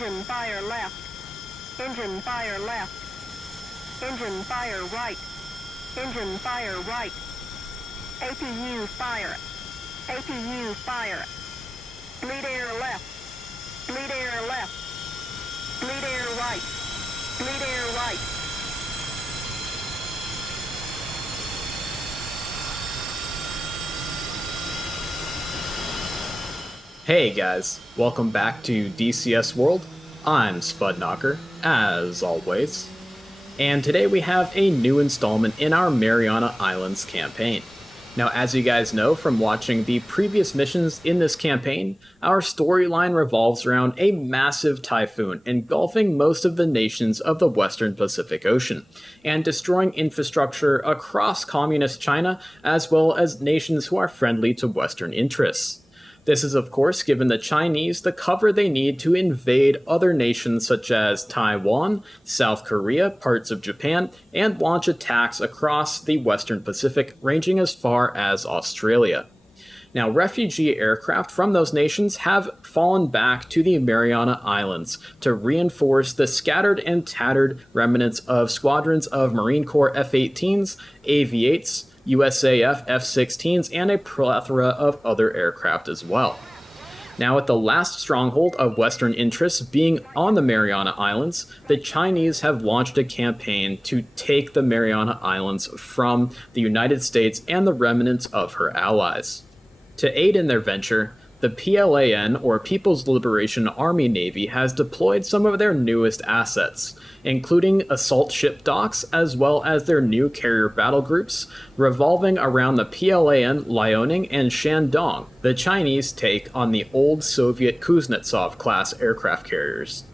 Engine fire left. Engine fire left. Engine fire right. Engine fire right. APU fire. APU fire. Bleed air left. Bleed air left. Bleed air right. Bleed air right. Hey guys, welcome back to DCS World. I'm Spudknocker, as always. And today we have a new installment in our Mariana Islands campaign. Now, as you guys know from watching the previous missions in this campaign, our storyline revolves around a massive typhoon engulfing most of the nations of the Western Pacific Ocean, and destroying infrastructure across communist China, as well as nations who are friendly to Western interests. This is of course given the Chinese the cover they need to invade other nations such as Taiwan, South Korea, parts of Japan, and launch attacks across the Western Pacific ranging as far as Australia. Now, refugee aircraft from those nations have fallen back to the Mariana Islands to reinforce the scattered and tattered remnants of squadrons of Marine Corps F-18s, AV-8s, USAF F-16s, and a plethora of other aircraft as well. Now, with the last stronghold of Western interests being on the Mariana Islands, the Chinese have launched a campaign to take the Mariana Islands from the United States and the remnants of her allies. To aid in their venture, the PLAN, or People's Liberation Army Navy, has deployed some of their newest assets, including assault ship docks as well as their new carrier battle groups, revolving around the PLAN Liaoning and Shandong, the Chinese take on the old Soviet Kuznetsov-class aircraft carriers.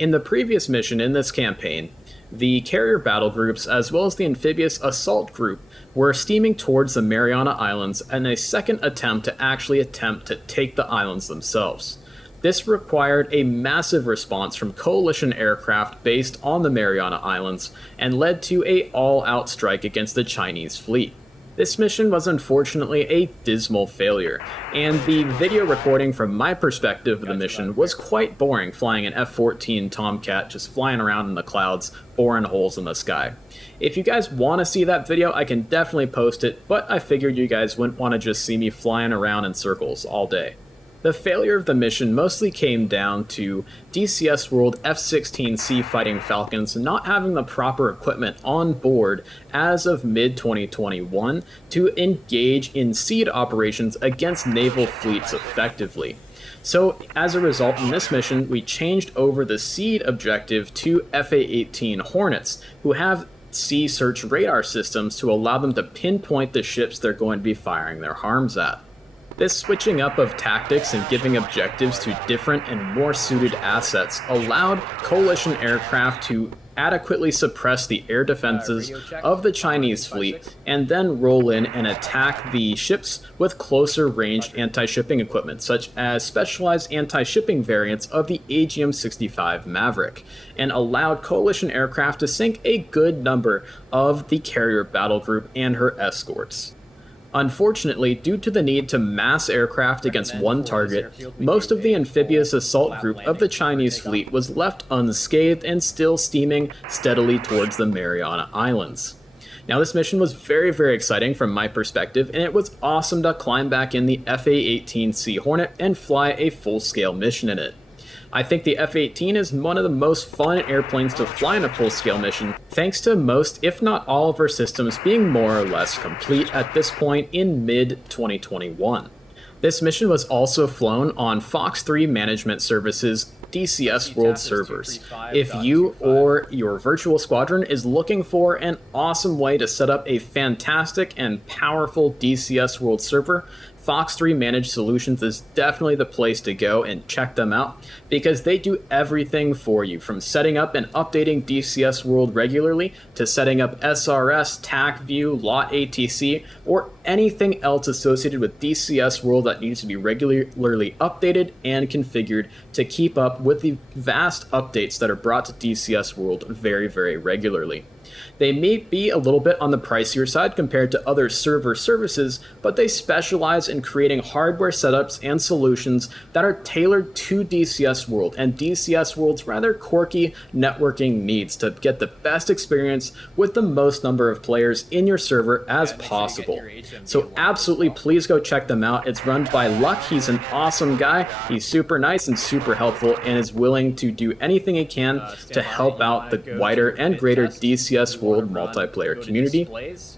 In the previous mission in this campaign, the carrier battle groups as well as the amphibious assault group were steaming towards the Mariana Islands in a second attempt to take the islands themselves. This required a massive response from coalition aircraft based on the Mariana Islands and led to an all-out strike against the Chinese fleet. This mission was unfortunately a dismal failure, and the video recording from my perspective of the mission was quite boring, flying an F-14 Tomcat just flying around in the clouds, boring holes in the sky. If you guys want to see that video, I can definitely post it, but I figured you guys wouldn't want to just see me flying around in circles all day. The failure of the mission mostly came down to DCS World F-16C Fighting Falcons not having the proper equipment on board as of mid-2021 to engage in SEAD operations against naval fleets effectively. So as a result, in this mission, we changed over the SEAD objective to A-18C Hornets, who have sea search radar systems to allow them to pinpoint the ships they're going to be firing their harms at. This switching up of tactics and giving objectives to different and more suited assets allowed coalition aircraft to adequately suppress the air defenses of the Chinese fleet and then roll in and attack the ships with closer ranged anti-shipping equipment such as specialized anti-shipping variants of the AGM-65 Maverick, and allowed coalition aircraft to sink a good number of the carrier battle group and her escorts. Unfortunately, due to the need to mass aircraft against one target, most of the amphibious assault group of the Chinese fleet was left unscathed and still steaming steadily towards the Mariana Islands. Now, this mission was very exciting from my perspective, and it was awesome to climb back in the A-18C Hornet and fly a full-scale mission in it. I think the F-18 is one of the most fun airplanes to fly in a full-scale mission, thanks to most, if not all, of her systems being more or less complete at this point in mid-2021. This mission was also flown on Fox 3 Management Services DCS World servers. If you or your virtual squadron is looking for an awesome way to set up a fantastic and powerful DCS World server, Fox 3 Managed Solutions is definitely the place to go and check them out, because they do everything for you, from setting up and updating DCS World regularly to setting up SRS, TACView, LOT ATC, or anything else associated with DCS World that needs to be regularly updated and configured to keep up with the vast updates that are brought to DCS World very regularly. They may be a little bit on the pricier side compared to other server services, but they specialize in creating hardware setups and solutions that are tailored to DCS World and DCS World's rather quirky networking needs to get the best experience with the most number of players in your server as possible. So absolutely please go check them out. It's run by Luck. He's an awesome guy. He's super nice and super helpful and is willing to do anything he can to help out the wider and greater DCS World multiplayer community.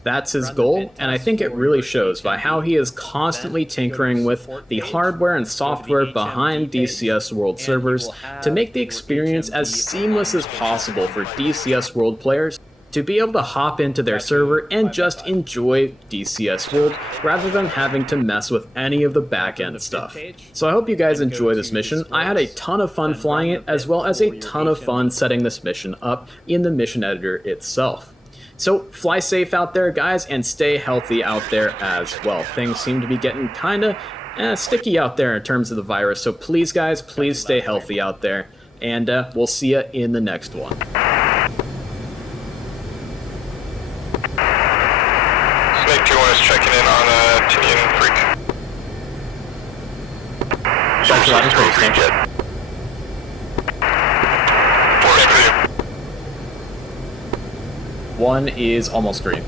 That's his goal, and I think it really shows by how he is constantly tinkering with the hardware and software behind DCS World servers to make the experience as seamless as possible for DCS World players to be able to hop into their server and just enjoy DCS World rather than having to mess with any of the back-end stuff. So I hope you guys enjoy this mission. I had a ton of fun flying it, as well as a ton of fun setting this mission up in the mission editor itself. So fly safe out there, guys, and stay healthy out there as well. Things seem to be getting kinda sticky out there in terms of the virus, so please, guys, please stay healthy out there, and we'll see you in the next one. Checking in on Tinian Freak. Dr. Roger, Green Jet. One is almost green.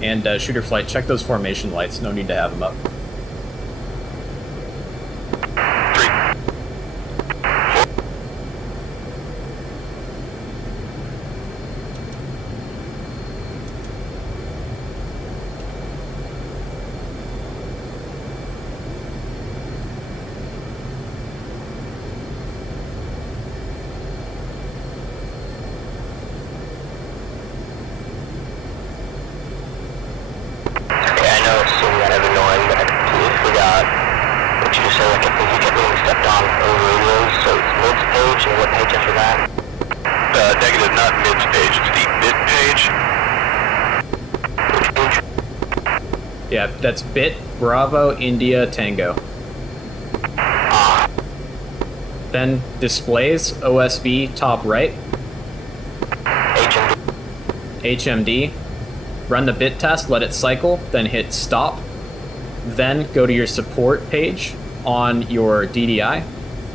And shooter flight, check those formation lights. No need to have them up. 3. Negative, not mid page, it's the bit page. Yeah, that's bit, Bravo, India, Tango. Then displays, OSB, top right. HMD. Run the bit test, let it cycle, then hit stop. Then go to your support page on your DDI.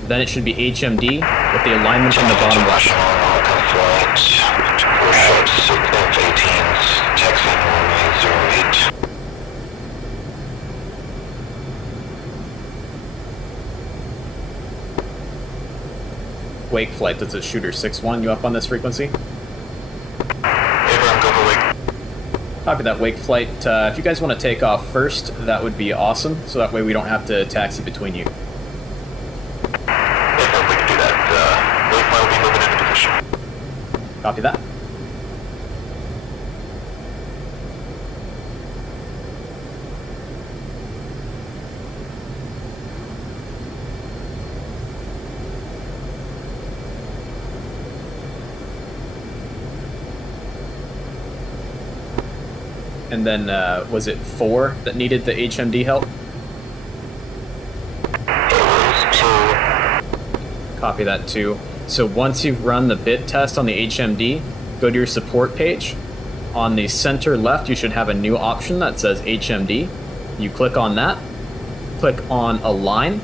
Then it should be HMD with the alignment on the bottom left. Wake flight, that's a shooter 6-1. You up on this frequency? Copy that, wake flight. If you guys want to take off first, that would be awesome. So that way we don't have to taxi between you. Copy that. And then, was it 4 that needed the HMD help? Copy that, 2. So once you've run the bit test on the HMD, go to your support page. On the center left, you should have a new option that says HMD. You click on that, click on Align,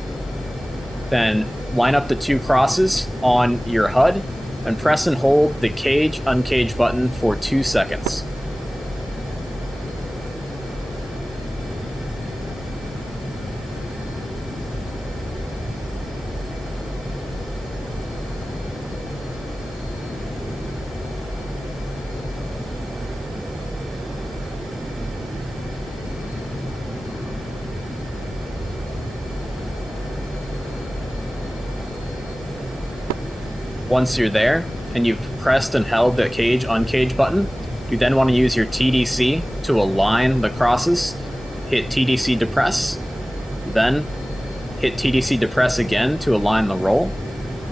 then line up the 2 crosses on your HUD, and press and hold the cage, uncage button for 2 seconds. Once you're there, and you've pressed and held the cage uncage button, you then want to use your TDC to align the crosses. Hit TDC depress, then hit TDC depress again to align the roll.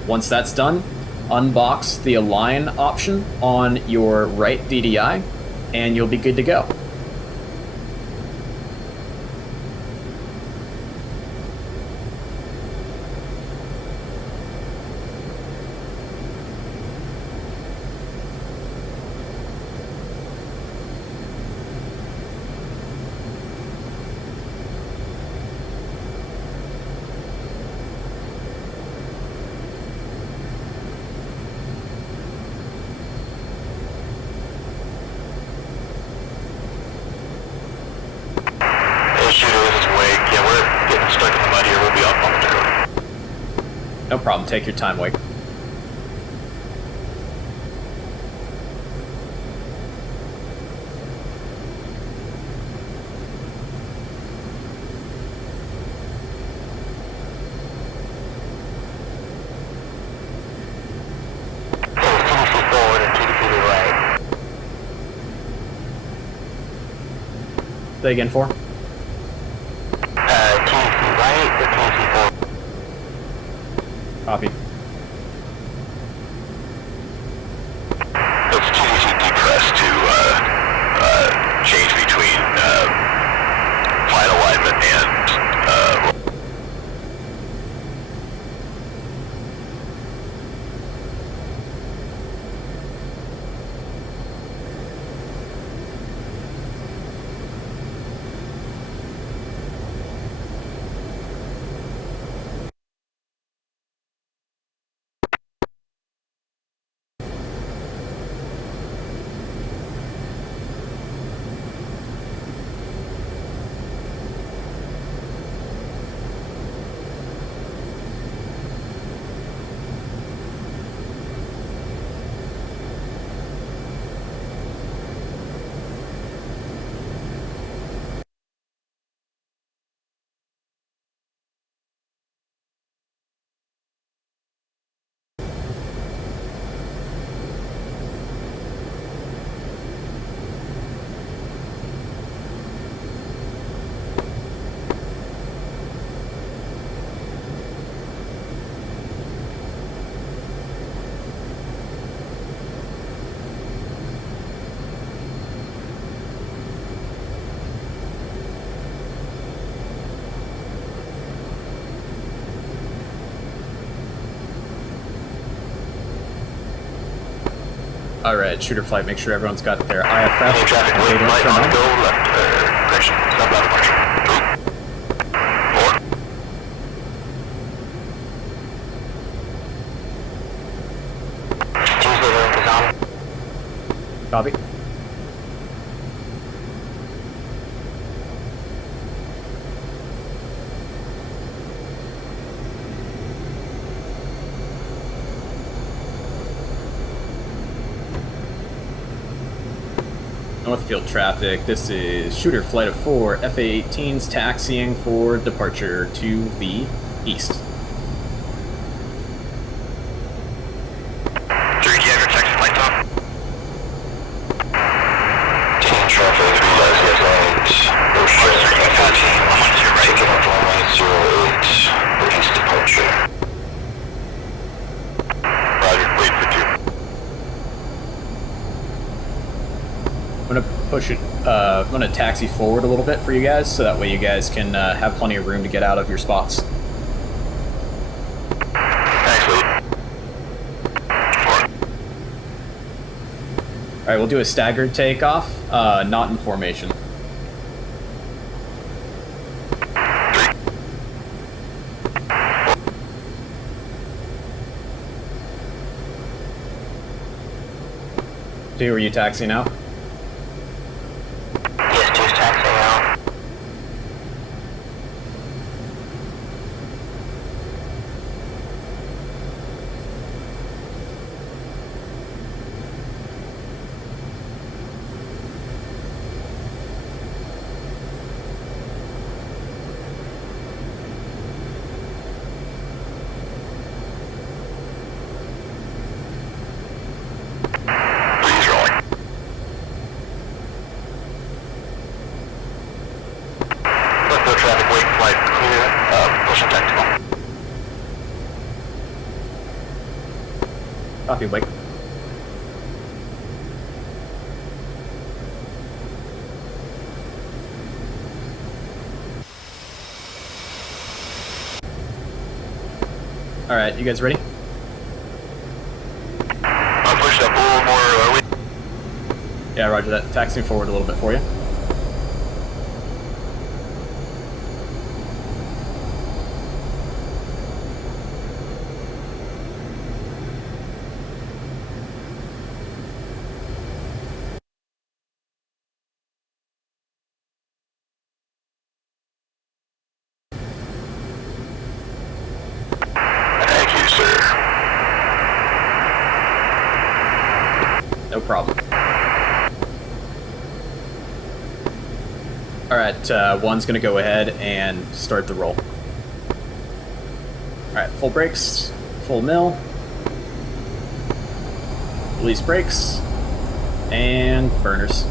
Once that's done, unbox the align option on your right DDI, and you'll be good to go. No problem, take your time, Wake. Say again, 4. TC right or TC forward? Copy. It's TC depressed to change between flight alignment and Alright, shooter flight, make sure everyone's got their IFF. traffic and wind they don't might turn not on. go left correction. Stop out of march. 4. Tuesday link is on. Copy. Northfield traffic, this is shooter flight of 4, FA-18s taxiing for departure to the east. 3, do you have your taxi lights on? Team traffic, yes, no shit, I'm on to your right. Taking off runway 08 for east departure. Roger, wait for 2. I'm gonna push it, I'm gonna taxi forward a little bit for you guys, so that way you guys can have plenty of room to get out of your spots. Thanks, Lee. 4. Alright, we'll do a staggered takeoff, not in formation. 3. Who are you taxiing out? Yes, 2's taxiing out. Please rolling. Let's go traffic, wait, flight clear, pushing tactical. Copy, Wake. Alright, you guys ready? I'll push up a little more, are we? Yeah, roger that. Taxiing forward a little bit for you. Thank you, sir. No problem. Alright, one's gonna go ahead and start the roll. Alright, full brakes, full mill, release brakes, and burners.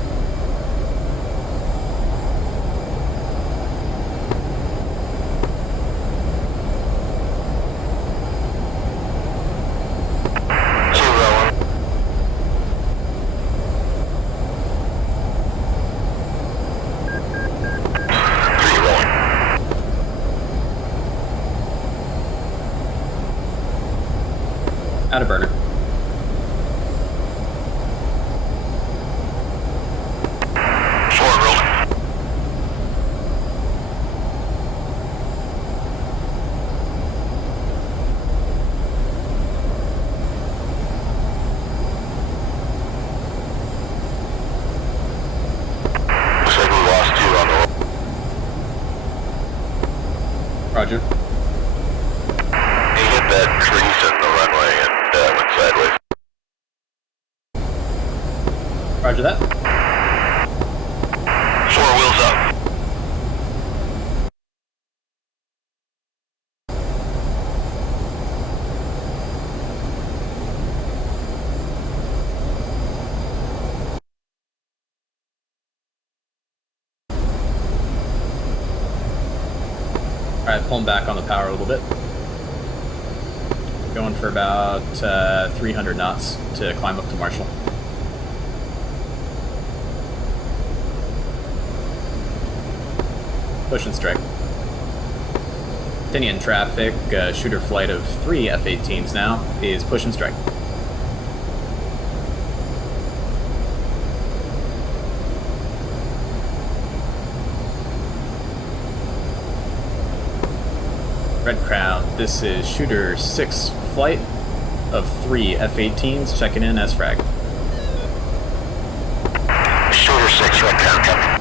Out of burner. Forward rolling. Looks like we lost two on the roll. Roger. He hit that crease in the runway and went sideways. Roger that. Four wheels up. Alright, pulling back on the power a little bit. Going for about 300 knots to climb up to Marshall. Push and strike. Continuing traffic, shooter flight of 3 F-18s now is push and strike. Red Crown, this is shooter 6 flight of 3 F-18s checking in as frag. Shooter 6, Red Crown coming.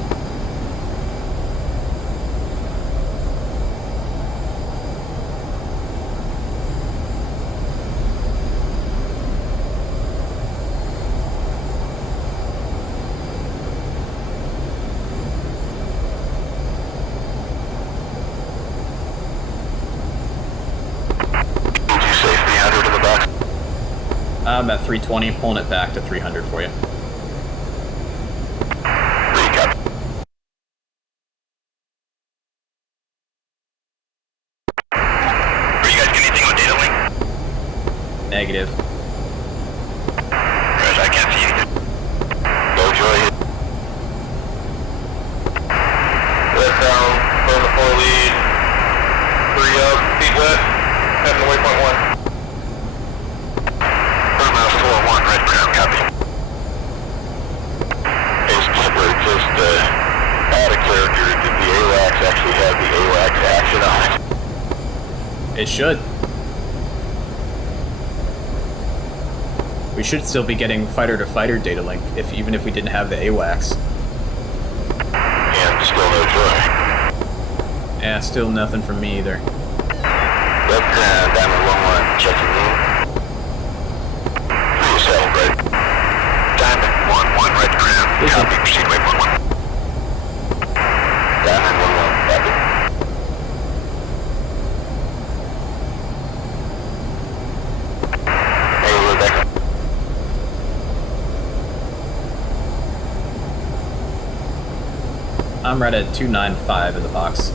I'm at 320, pulling it back to 300 for you. Recap. Are you guys getting anything on data link? Negative. Guys, I can't see anything. No joy. Left down, burn the 4 lead. 3 up, feet wet, heading to waypoint 1. Red Crown, copy. Hey, Skipper, just add a character. Did the AWACS actually have the AWACS action on it? It should. We should still be getting fighter-to-fighter data link, even if we didn't have the AWACS. And still no joy. Yeah, still nothing from me either. Red Crown, Diamond 1-1, checking in. Celebrate. Diamond 1-1, Red Crown. Copy, proceed waypoint 1. Diamond 1-1, copy. Hey, Rebecca. I'm right at 295 in the box.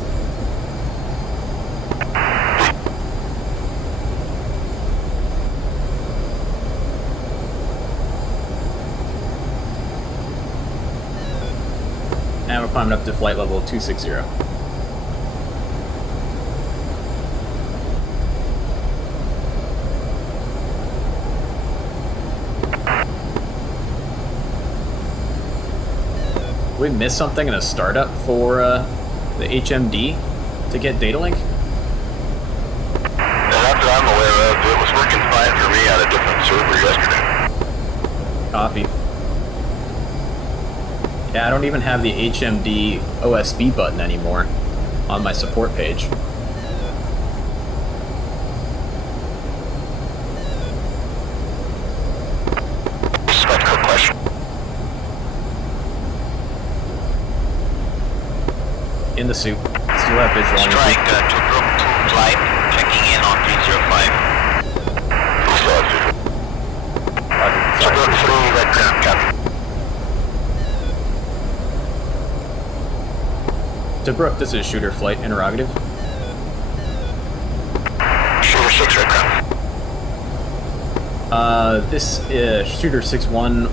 And we're climbing up to flight level 260. we missed something in a startup for the HMD to get data link? Not that I'm aware of. It was working fine for me on a different server yesterday. Copy. Yeah, I don't even have the HMD OSB button anymore on my support page. In the suit. Still have visual on Strike to group 2 flight, checking in on 305. Group 3, red ground, copy. To Brook, this is shooter flight, interrogative. Shooter 6, red ground. This is shooter 6-1.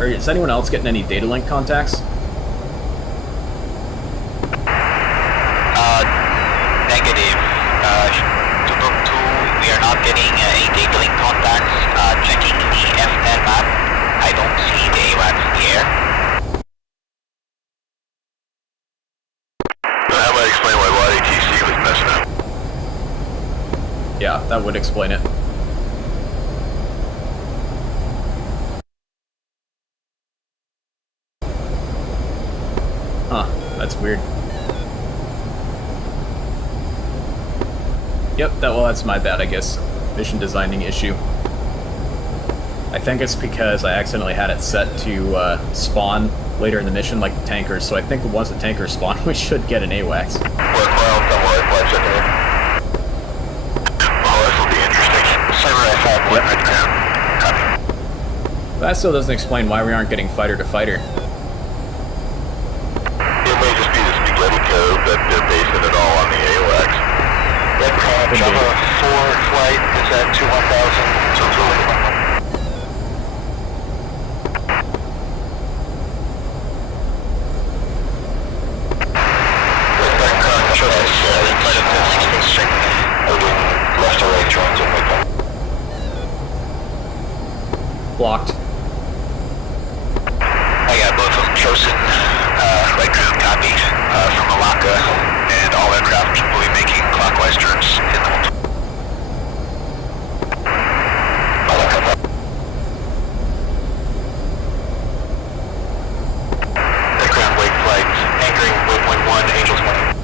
Is anyone else getting any data link contacts? Negative. To Group 2, we are not getting any data link contacts. Checking the F10 map, I don't see the AWACS in the air. That might explain why A-18C was messing up. Yeah, that would explain it. Huh, that's weird. Yep, that's my bad, I guess. Mission designing issue. I think it's because I accidentally had it set to spawn later in the mission, like the tankers, so I think once the tankers spawn, we should get an AWACS. Work well, don't worry, flight check in. Oh, this will be interesting. Cyber I-5, red ground. Copy. That still doesn't explain why we aren't getting fighter to fighter. It may just be the spaghetti code that they're basing it all on the AWACS. Red ground, Java 4 flight is at 21,000. So Blocked. I got both of them chosen. Right ground copy from Malacca, and all aircraft will be making clockwise turns in the Malacca. Right ground wake flight, anchoring waypoint 1, Angels 1.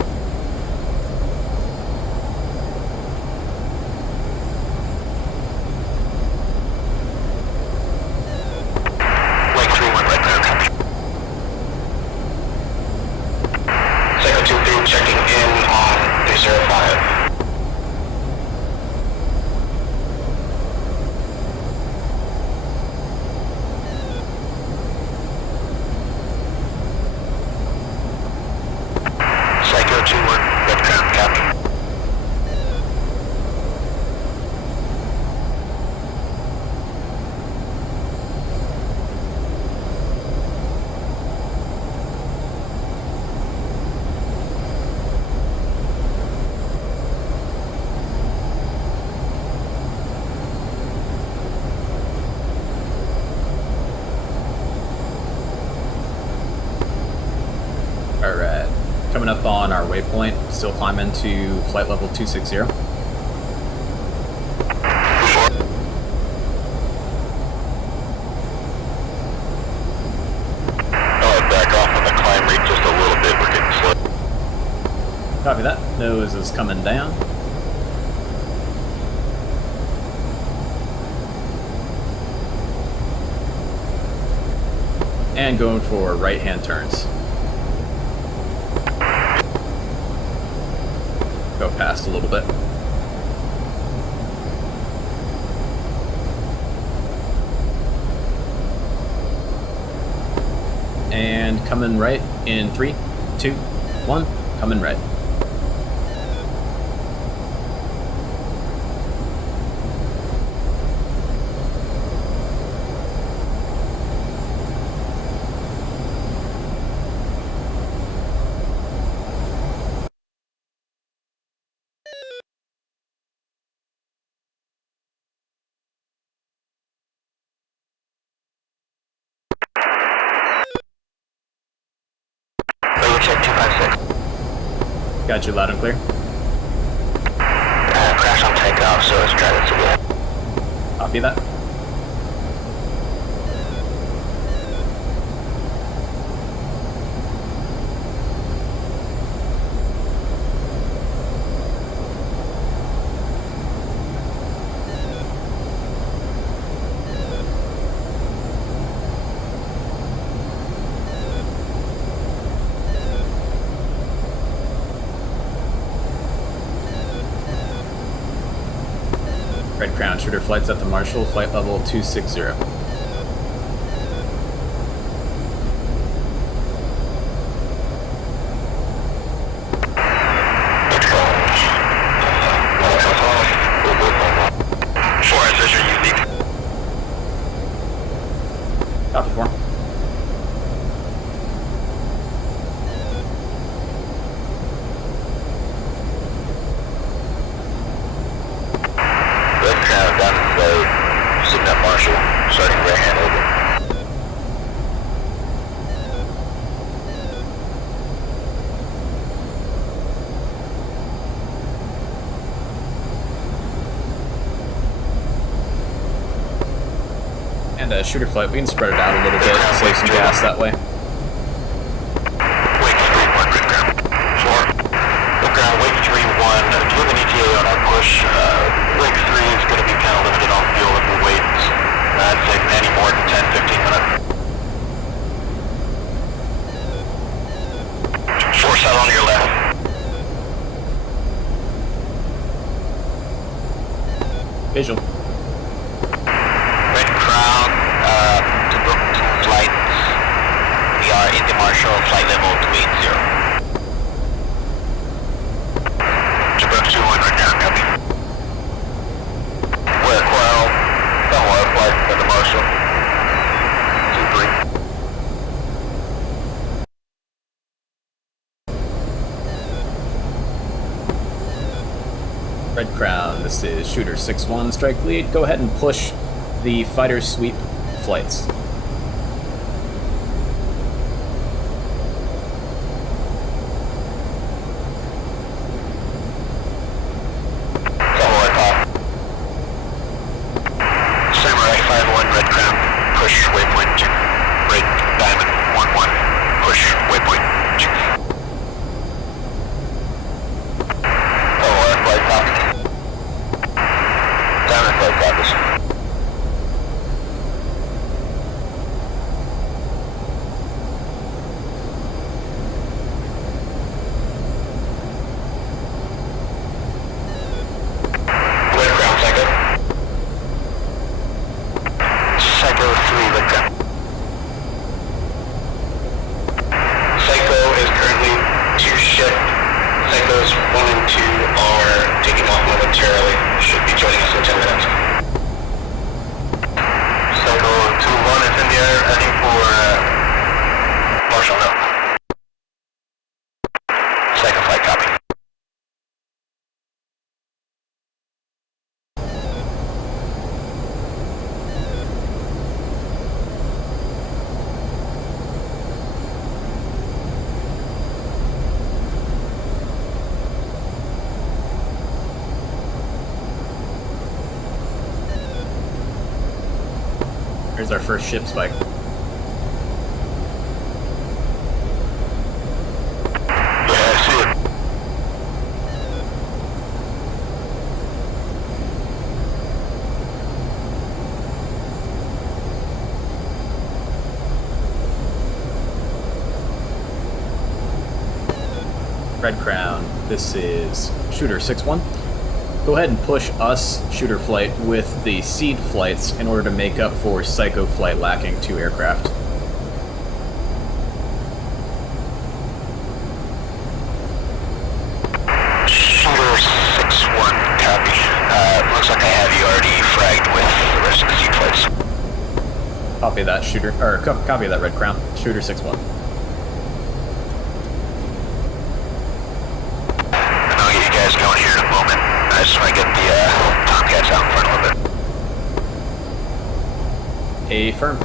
Checking in on 305. Psycho 2-1, red ground, copy. Alright, coming up on our waypoint, still climbing to flight level 260. Back off on the climb rate just a little bit, we're getting slow. Copy that. Nose is coming down. And going for right-hand turns. Go past a little bit. And coming right in 3, 2, 1, coming right. Got you loud and clear. Crash on takeoff, so it's trying to get. Copy that. Red Crown, shooter flights at the Marshall, flight level 260. Copy 4. Marshall, starting right hand over. And a shooter flight, we can spread it out a little bit, save some gas that way. Wake 3-1, red ground. 4. Red ground, wake 3-1. Do you have an ETA on our push? Wake 3 is going to be kind of limited on fuel if we wait. I'd say any more than 10-15 minutes. Force out on your left. Visual. Red Crown, to book 2 flights. We are in the Marshall, flight level 280. To book 2 on Red Crown, copy. We're Coral, somewhere flight for the Marshall. 2-3. Red Crown, this is shooter 6-1, strike lead. Go ahead and push the fighter sweep flights. Samurai 5-1, Red Crown, push waypoint 2. Red Diamond 1-1, push waypoint 2. Flight copy. Diamond flight copies. Red Crown Psycho. Psycho 3, Red Crown. Psycho is currently 2 shift. Psychos 1 and 2 are taking off momentarily. Should be joining us in 10 minutes. Psycho 2-1 is in the air, heading for Marshall now. Psycho flight copy. Here's our first ship spike. Yeah, I see it. Red Crown, this is shooter 6-1. Go ahead and push us, shooter flight, with the SEAD flights in order to make up for Psycho flight lacking 2 aircraft. Shooter 6-1, copy. Looks like I have you already fragged with the rest of the SEAD flights. Copy that, shooter, or copy that, Red Crown, shooter 6-1. I'll get you guys going here in a moment. I just want to get the Tomcats out in front a little bit. Affirm.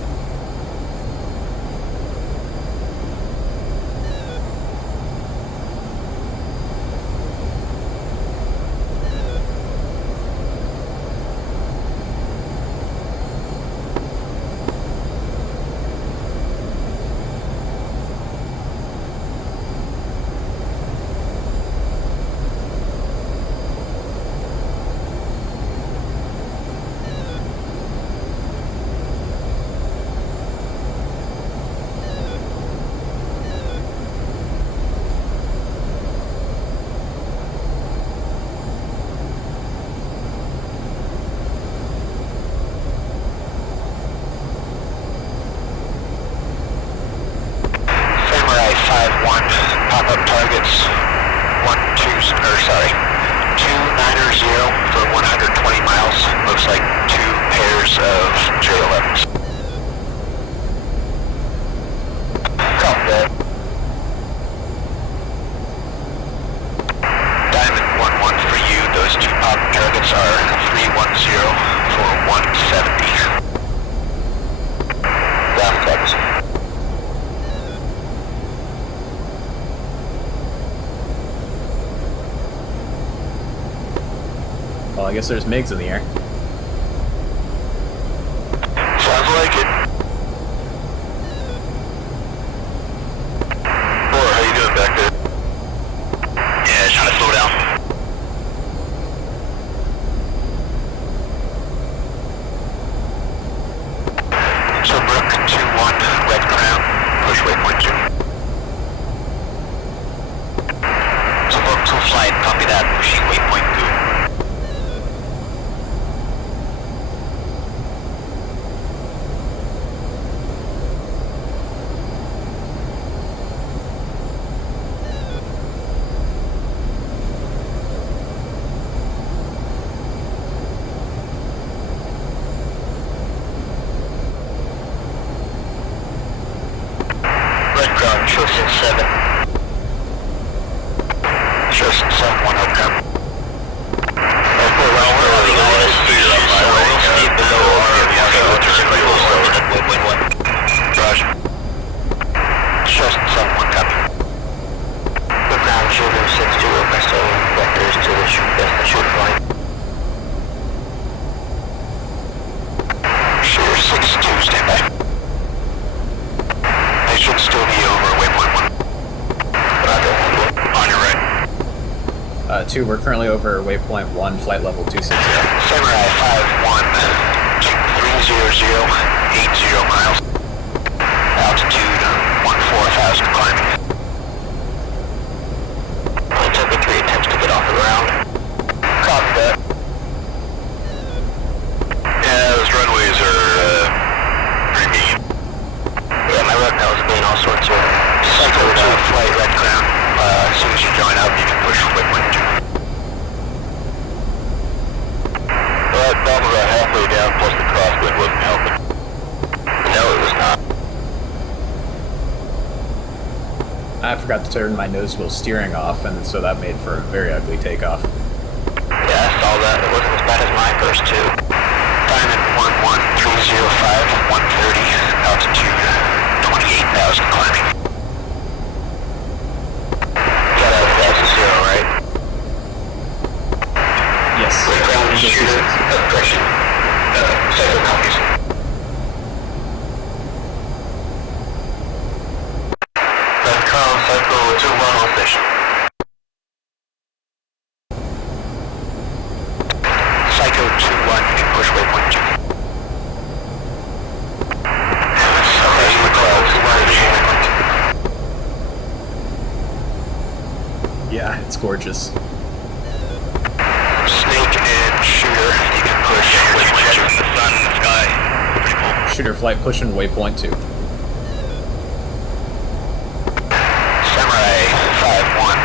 1, pop-up targets, 290 for 120 miles. Looks like 2 pairs of J-11s. Copy that. Diamond 1-1 for you. Those 2 pop-up targets are 310 for 170. Diamond targets. Well, I guess there's MiGs in the air. Sounds like it. Boy, how you doing back there? Yeah, trying to slow down. So Brook 2-1, red ground, push waypoint 2. So Brook 2 flight, copy that, pushing waypoint 2. Chosen 7. Chosen 7-1 outcome. Roger. Chosen 7-1 copy. The ground shooter 6-2 request all vectors to the shoot flight. Shooter 6-2 standby. They should still be over waypoint 1. On your right. 2, we're currently over waypoint 1, flight level 260. Samurai 5-1, 300, 80 miles. Altitude 14,000 climbing. I took the 3 attempts to get off the ground. Copy that. Yeah, those runways are pretty mean. Yeah, my rep now is being all sorts of cycle to flight red ground. As soon as you join up, you can push waypoint 2. Well, that bomb about halfway down, plus the crosswind wasn't helping. No, it was not. I forgot to turn my nose wheel steering off, and so that made for a very ugly takeoff. Yeah, I saw that. It wasn't as bad as my first 2. Diamond 11305, 130, altitude 28,000 climbing. Got out of that's a 0, right? Yes. Ground Eagle shooter, 26. correction. Cycle copies. Red Crown, Cycle 2-1 on station. Psycho 2-1, you can push waypoint 2. Yeah, it's gorgeous. Snake and Shooter, you can push waypoint 2. The sun in the sky. Pretty cool. Shooter flight pushing waypoint 2. Samurai 5-1,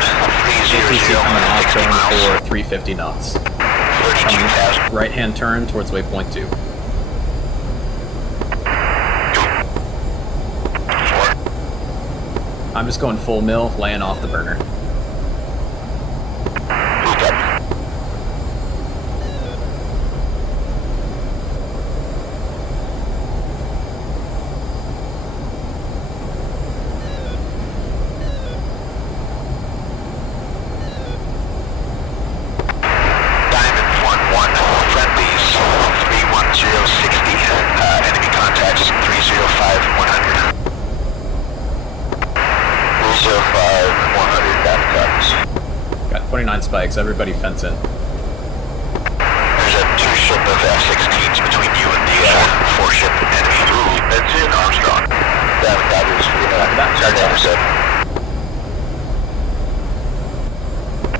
ATC coming off, 60 going miles. for 350 knots. 32,000. Right hand turn towards waypoint 2. 4. I'm just going full mill, laying off the burner. Moved up. Diamond 1-1, friendlies 31060, enemy contacts 305-100. 305-100, diamond copies. Got 29 spikes, everybody fence in. There's a 2-ship of F-16s between you and the 4-ship enemy. Ooh, that's in Armstrong. Diamond copies, that's understood.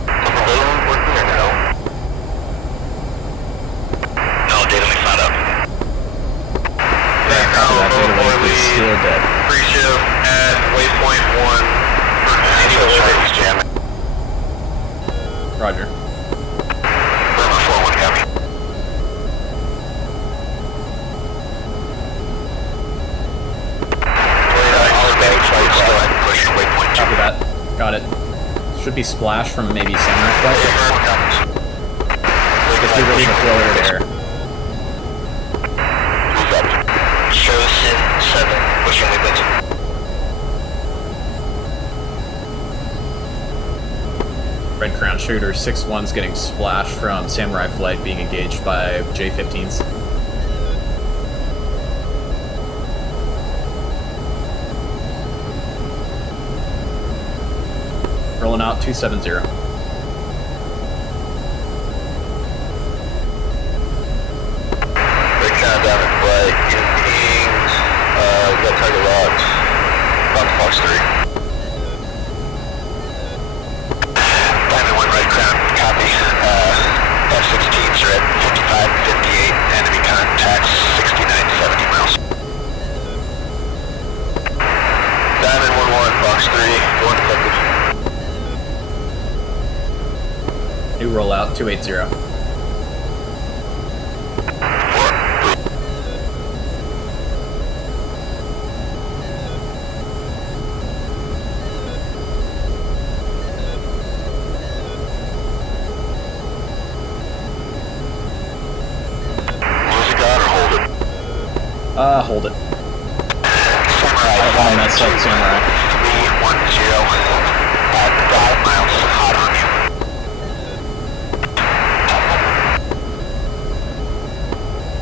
Is the data working or no? No, data link's not up. That data link is still dead. Free ship at waypoint 1 for Chinese jamming. Roger. Burma 4-1 copy. Push waypoint 2. Copy that. Got it. Should be splash from maybe samurai flight. Just be ready to flow air to air. Move up. Chosen 7. Pushing waypoint 2. Red Crown Shooter 6-1's getting splashed from samurai flight being engaged by J-15s. Rolling out 270. Red Crown down in flight. Pings. We got target logs. About Fox 3. Diamond 1 Red Crown, copy. F-16s are at 55 and 58. Enemy contacts 69 to 70 miles. Diamond 1-1, Fox 3, 1 effective. New rollout 280. Hold it. Samurai, I don't want to mess up Samurai. 310 at 5 miles, hot on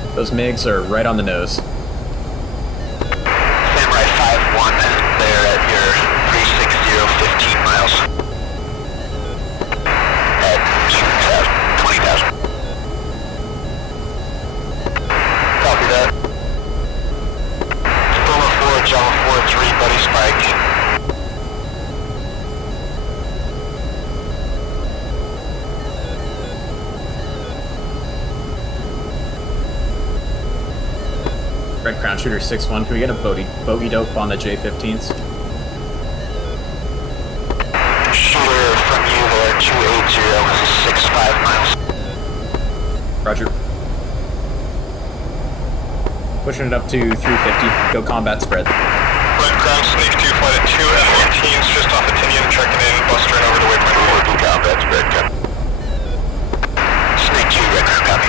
you. Those MiGs are right on the nose. Samurai 5-1, they're at your 360, 15 miles. At 20,000. Copy that. Java 4-3, buddy spike. Red Crown Shooter 6-1, can we get a bogey dope on the J-15s? Shooter from you there, 280, 65 miles. Roger. Pushing it up to 350. Go combat spread. Red Crown Snake 2 flight at 2 F-15s just off of Tinian, checking in, bustering over to waypoint 4. Combat spread, copy. Snake 2, Red Crown, copy.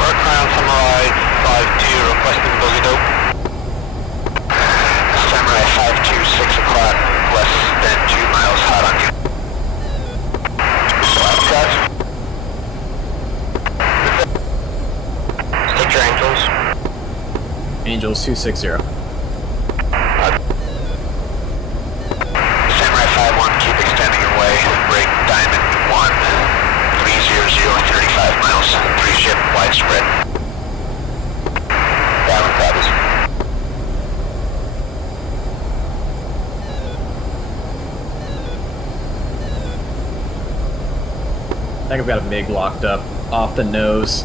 Red Crown Samurai 5-2, requesting bogey dope. Samurai 5-2, 6 o'clock, less than 2 miles, hot on you. Last guys. Stick your angels. Angels 260. Samurai 5-1, keep extending away. Break Diamond 1, 300, 35 miles. 3-ship, widespread. Diamond copies. I think I've got a MiG locked up off the nose.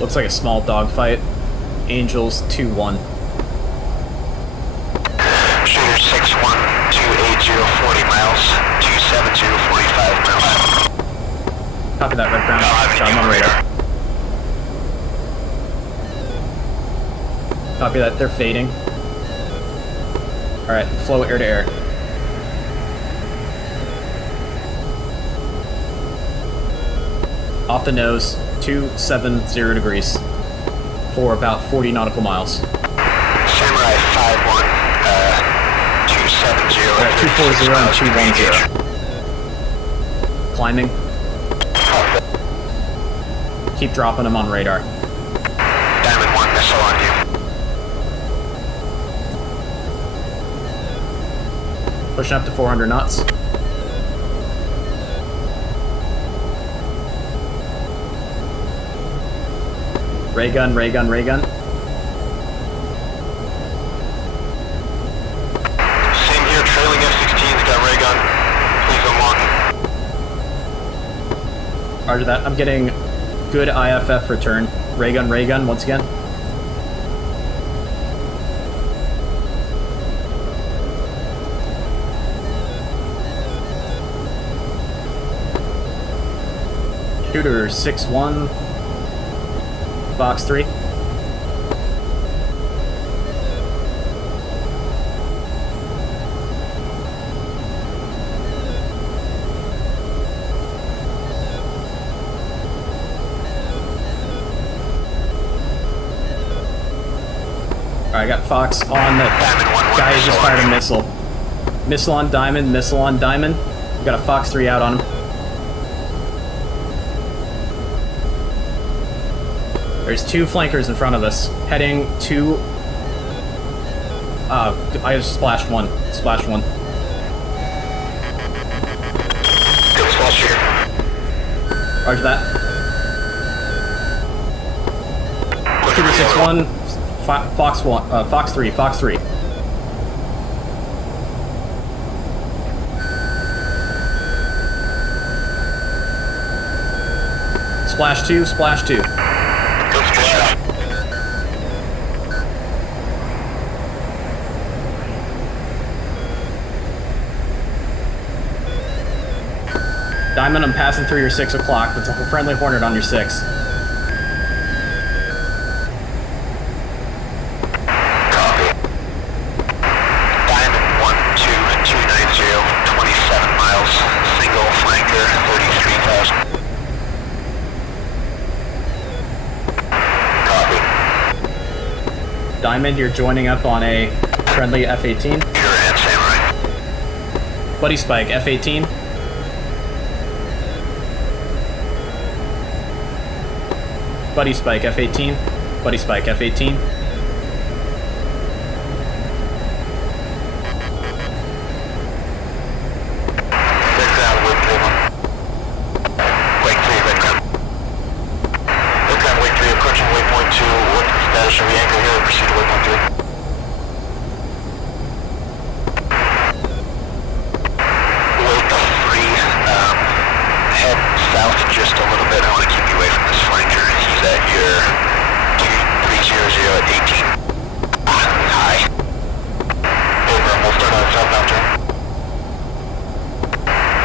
Looks like a small dogfight. Angels 2-1. Shooter 6-1, 280, 40 miles. 270, 45 miles. Copy that, Red Crown. Got him on radar. Copy that, they're fading. Alright, flow air to air. Off the nose, 270 degrees. For about 40 nautical miles. Samurai 5-1, 270. We're at 240 and 210. Climbing. Keep dropping them on radar. Diamond 1 missile on you. Pushing up to 400 knots. Ray gun, ray gun, ray gun. Same here, trailing F-16's got ray gun. Please unlock. Roger that. I'm getting good IFF return. Ray gun, once again. Shooter 6-1, Fox 3. Alright, I got Fox on the guy who just fired a missile. Missile on Diamond, missile on Diamond. We got a Fox 3 out on him. There's two flankers in front of us, heading to... I just splashed one. Splashed one. Good splash here. Roger that. Shooter 6-1, Fox 1, Fox 3, Fox 3. Splash 2, Splash 2. Good splash. Diamond, I'm passing through your 6 o'clock. That's a friendly Hornet on your 6. Copy. Diamond 12290, 27 miles, single flanker, 33,000. Copy. Diamond, you're joining up on a friendly F-18. You're at Samurai. Buddy Spike, F-18. Buddy Spike, F-18. Buddy Spike, F-18. Red ground, wake 3, 3, approaching waypoint 2. What's the status of the anchor here? Proceed to waypoint 3. Wake 3, head south just a little bit. I want to keep you away from this flanker. He's at your 2300 at 18. High. Over, and we'll start on southbound turn.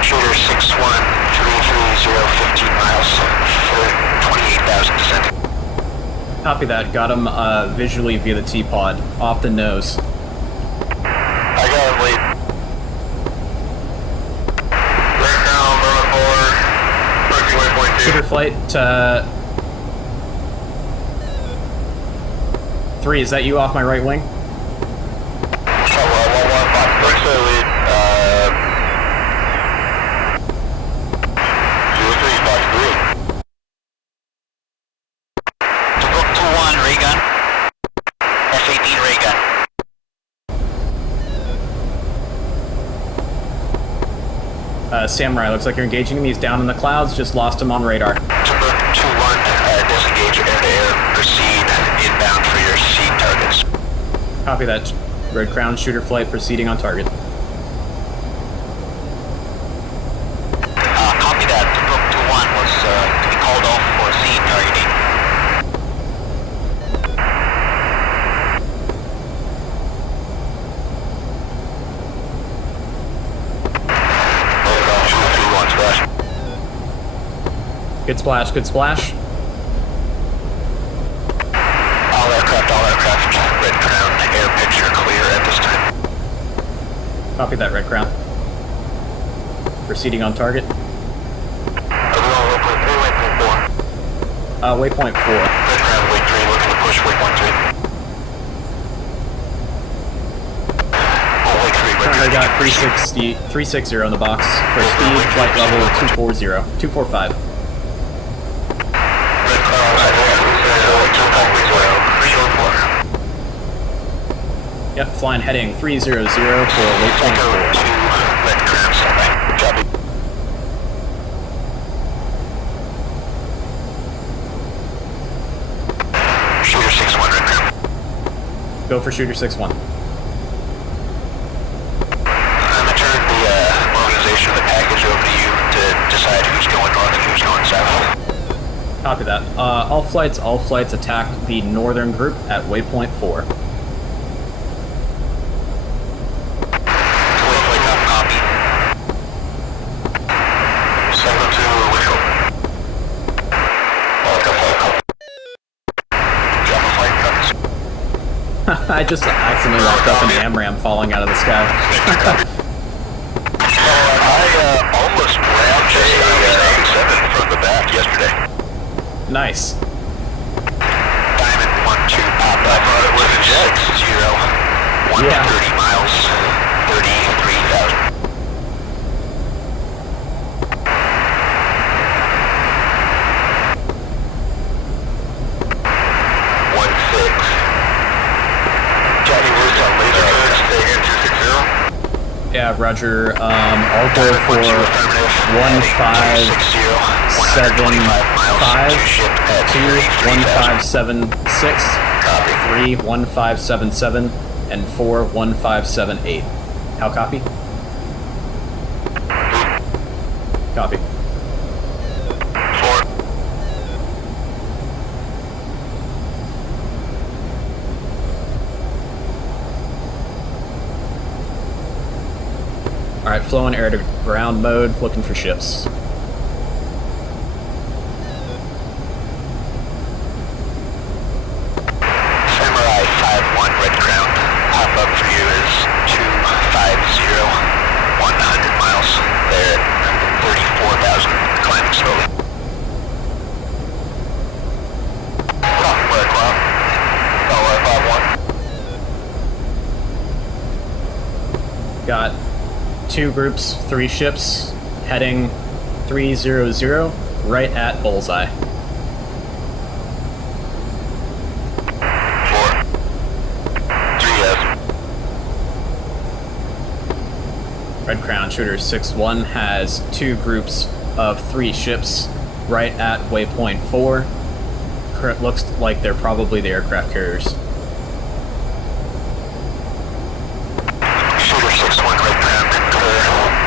Shooter 6-1, 330, 15 miles, for 28,000 descent. Copy that. Got him visually via the T-pod. Off the nose. I got him lead. Right now, moving forward, approaching waypoint 2. Shooter flight, 3, is that you off my right wing? Looks like lead. 03, box 3. To book 2-1, ray gun. F-18 ray gun. Samurai, looks like you're engaging him. He's down in the clouds. Just lost him on radar. To book 2-1, disengage air-to-air. Proceed inbound for your seed targets. Copy that. Red Crown shooter flight proceeding on target. Copy that. To book 2-1 was to be called off for seed targeting. Good splash, good splash. All aircraft, Red Crown, air picture clear at this time. Copy that, Red Crown. Proceeding on target. Everyone, waypoint 3, waypoint 4. Waypoint 4. Red Crown, wait 3, looking to push waypoint 3. Oh, wait 3, Red Currently Crown. got 360 on the box for speed, flight level 245. Red Crown, Yep, flying heading 300 for waypoint 4. Red Crown, standby. Copy. Shooter 6-1, Red Crown. Go for shooter 6-1. I'm gonna turn the organization of the package over to you to decide who's going north and who's going south. Copy that. All flights attack the northern group at waypoint 4. I just accidentally walked up an AMRAAM falling out of the sky. I almost rammed a A-7 from the back yesterday. Nice. Diamond 1-2 popped up. I thought it was a jet. 0, 130 miles, 33,000. Yeah, Roger. I'll go for 1575 to 1576, 3 1577, and 4 1578. How copy? Copy. 4. Alright, flowing air to ground mode, looking for ships. Samurai 5-1 Red Crown. Pop up for you is 250, 100 miles. They're at 34,000, climbing slowly. Red Crown. LMAV 1. Got 2 groups, 3 ships, heading 300, right at bullseye. 4. 3S. Red Crown Shooter 6-1 has 2 groups of 3 ships, right at waypoint 4. Looks like they're probably the aircraft carriers. Shooter 6-1 Red Crown.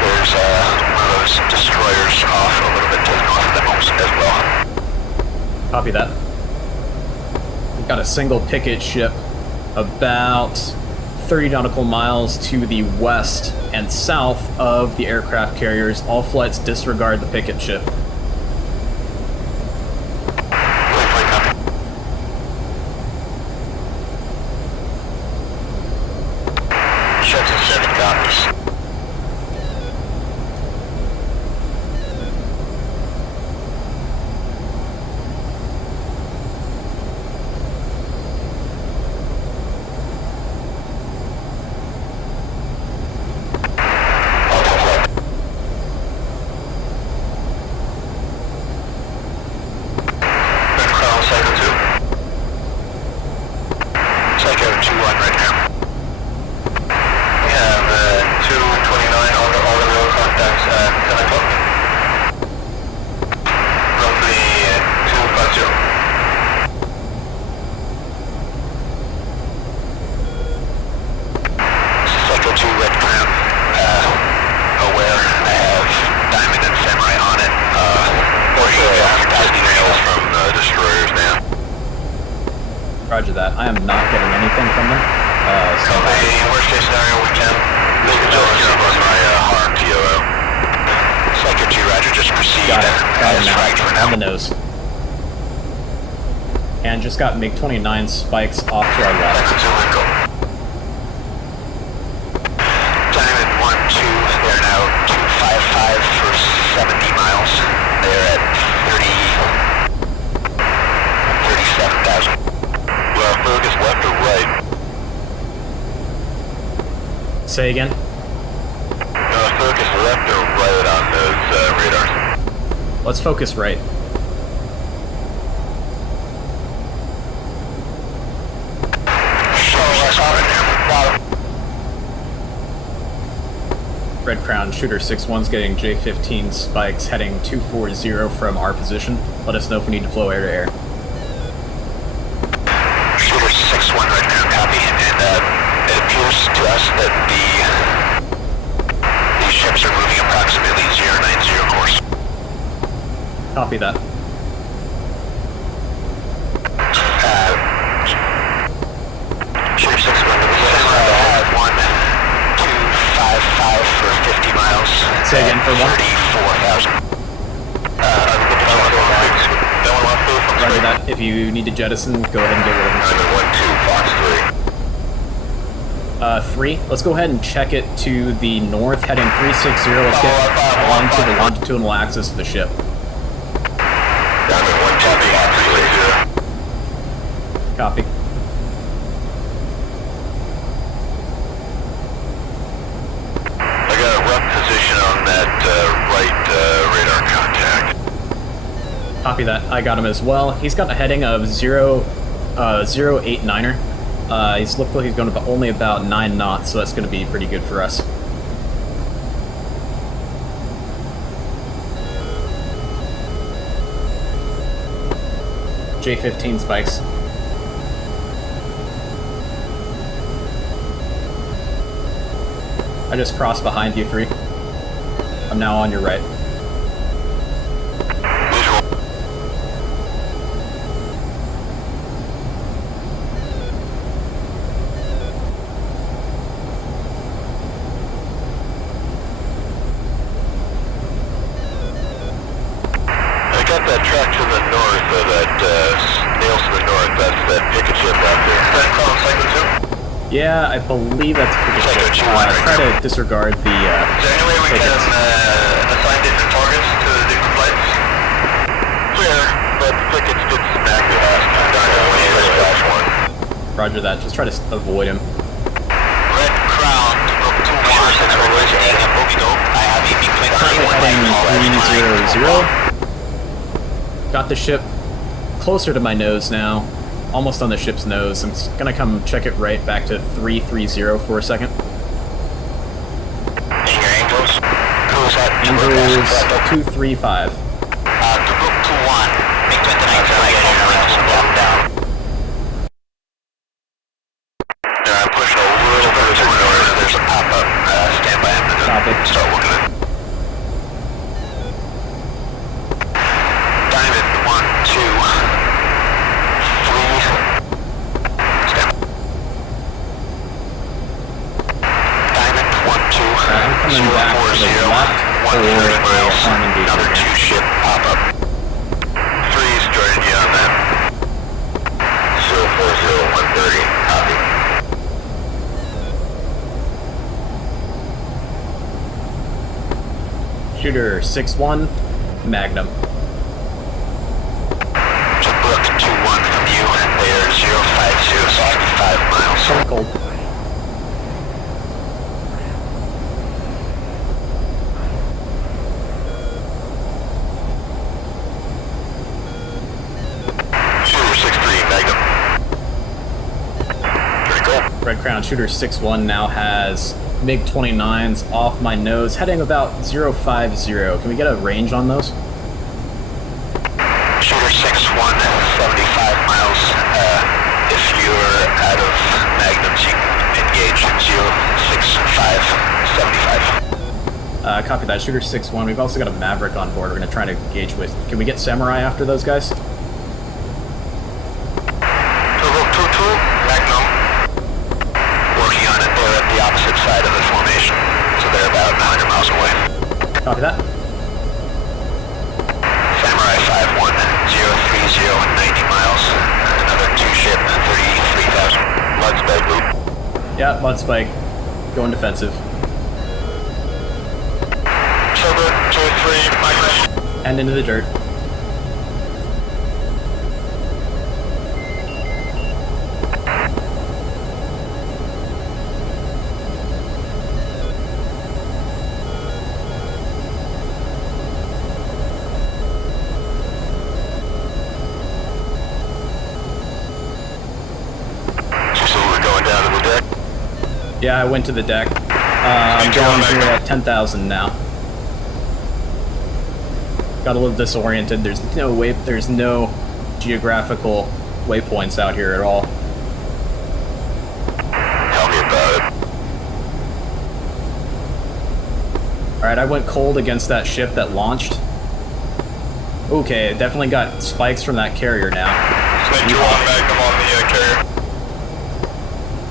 There's one of those destroyers off a little bit to the north of them as well. Copy that. We've got a single picket ship about 30 nautical miles to the west and south of the aircraft carriers. All flights disregard the picket ship. Checks at 7 copies. Roger that. I am not getting anything from them. So worst case scenario, we can make a joke on my harm TOO. Psycho 2, Roger, just proceed. got it now. now. On the nose. And just got MiG-29 spikes off to our left. Psycho 2, Lincoln. Diamond 1-2, they're now 255 for 70 miles. They're at 37,000. Well, focus left or right? Say again? Focus left or right on those radars? Let's focus right. Red Crown Shooter 6-1's getting J-15 spikes heading 240 from our position. Let us know if we need to flow air to air. Shooter 6-1 Red Crown, copy. And it appears to us that these ships are moving approximately 090 course. Copy that. Shooter 6-1, Samurai 1-255 for 50 miles. Say again for 1. 34,000. Roger that. If you need to jettison, go ahead and get rid of them. Diamond 1-2 Fox 3. 3. Let's go ahead and check it to the north, heading 360. Let's get onto the longitudinal axis of the ship. Diamond 120, 360. Copy. I got a rough position on that right radar contact. Copy that. I got him as well. He's got a heading of 089er. He's looked like he's going to only about 9 knots, so that's going to be pretty good for us. J-15 spikes. I just crossed behind you 3. I'm now on your right. Yeah, I believe that's pretty good. Try to disregard the Is there any way we can assign different targets to the different flights? Clear, but the tickets did smack me last time. Roger that, just try to avoid him. Red Crown, group 2-1, I have a heading 300. Got the ship closer to my nose now. Almost on the ship's nose. I'm gonna come check it right back to 330 for a second. And your angles? Cruise at Angles 235. To group 2-1, make 29 down. Yeah, I'm pushing a little bit to the north. There's a pop-up. Stand by. I'm gonna start working it. Diamond 1, 2. Coming back to the left for a farm engagement. Another 2 ship pop-up. 3's joining you on that. 040, 130, copy. Shooter 6-1, Magnum. To Brook 2-1 from you, they are 050, 65 miles. Circled. Red Crown Shooter 6-1 now has MiG-29s off my nose, heading about 050. Can we get a range on those? Shooter 6-1, 75 miles. If you're out of magnums, you can engage 065, 75. Copy that. Shooter 6-1. We've also got a Maverick on board we're going to try to engage with. Can we get Samurai after those guys? Side of the formation, so they're about 900 miles away. Copy that. Samurai 5-1, 030, 90 miles. Another 2 ship, 33,000. Mud spike loop. Yeah, Mud Spike. Going defensive. Silver 2-3, migration. And into the dirt. Yeah, I went to the deck. I'm down here at 10,000 now. Got a little disoriented. There's no geographical waypoints out here at all. Tell me about it. Alright, I went cold against that ship that launched. Okay, definitely got spikes from that carrier now. Snake 2-1 Magnum on the carrier.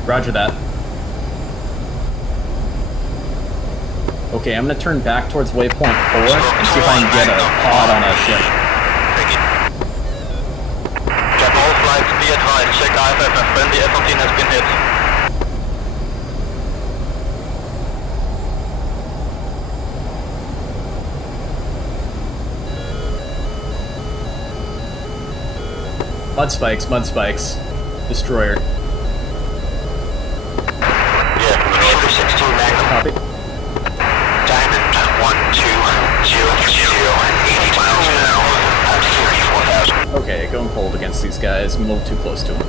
Roger that. Okay, I'm gonna turn back towards waypoint 4 and see if I can get a pod on a ship. Get all flights, be advised. Check IFF, friendly F-14 has been hit. Mud spikes, destroyer. Yeah, Shooter 62 Magnum. Copy. Diamond 12030, 80 miles an hour, 34,000. Okay, going cold against these guys. I'm a little too close to them.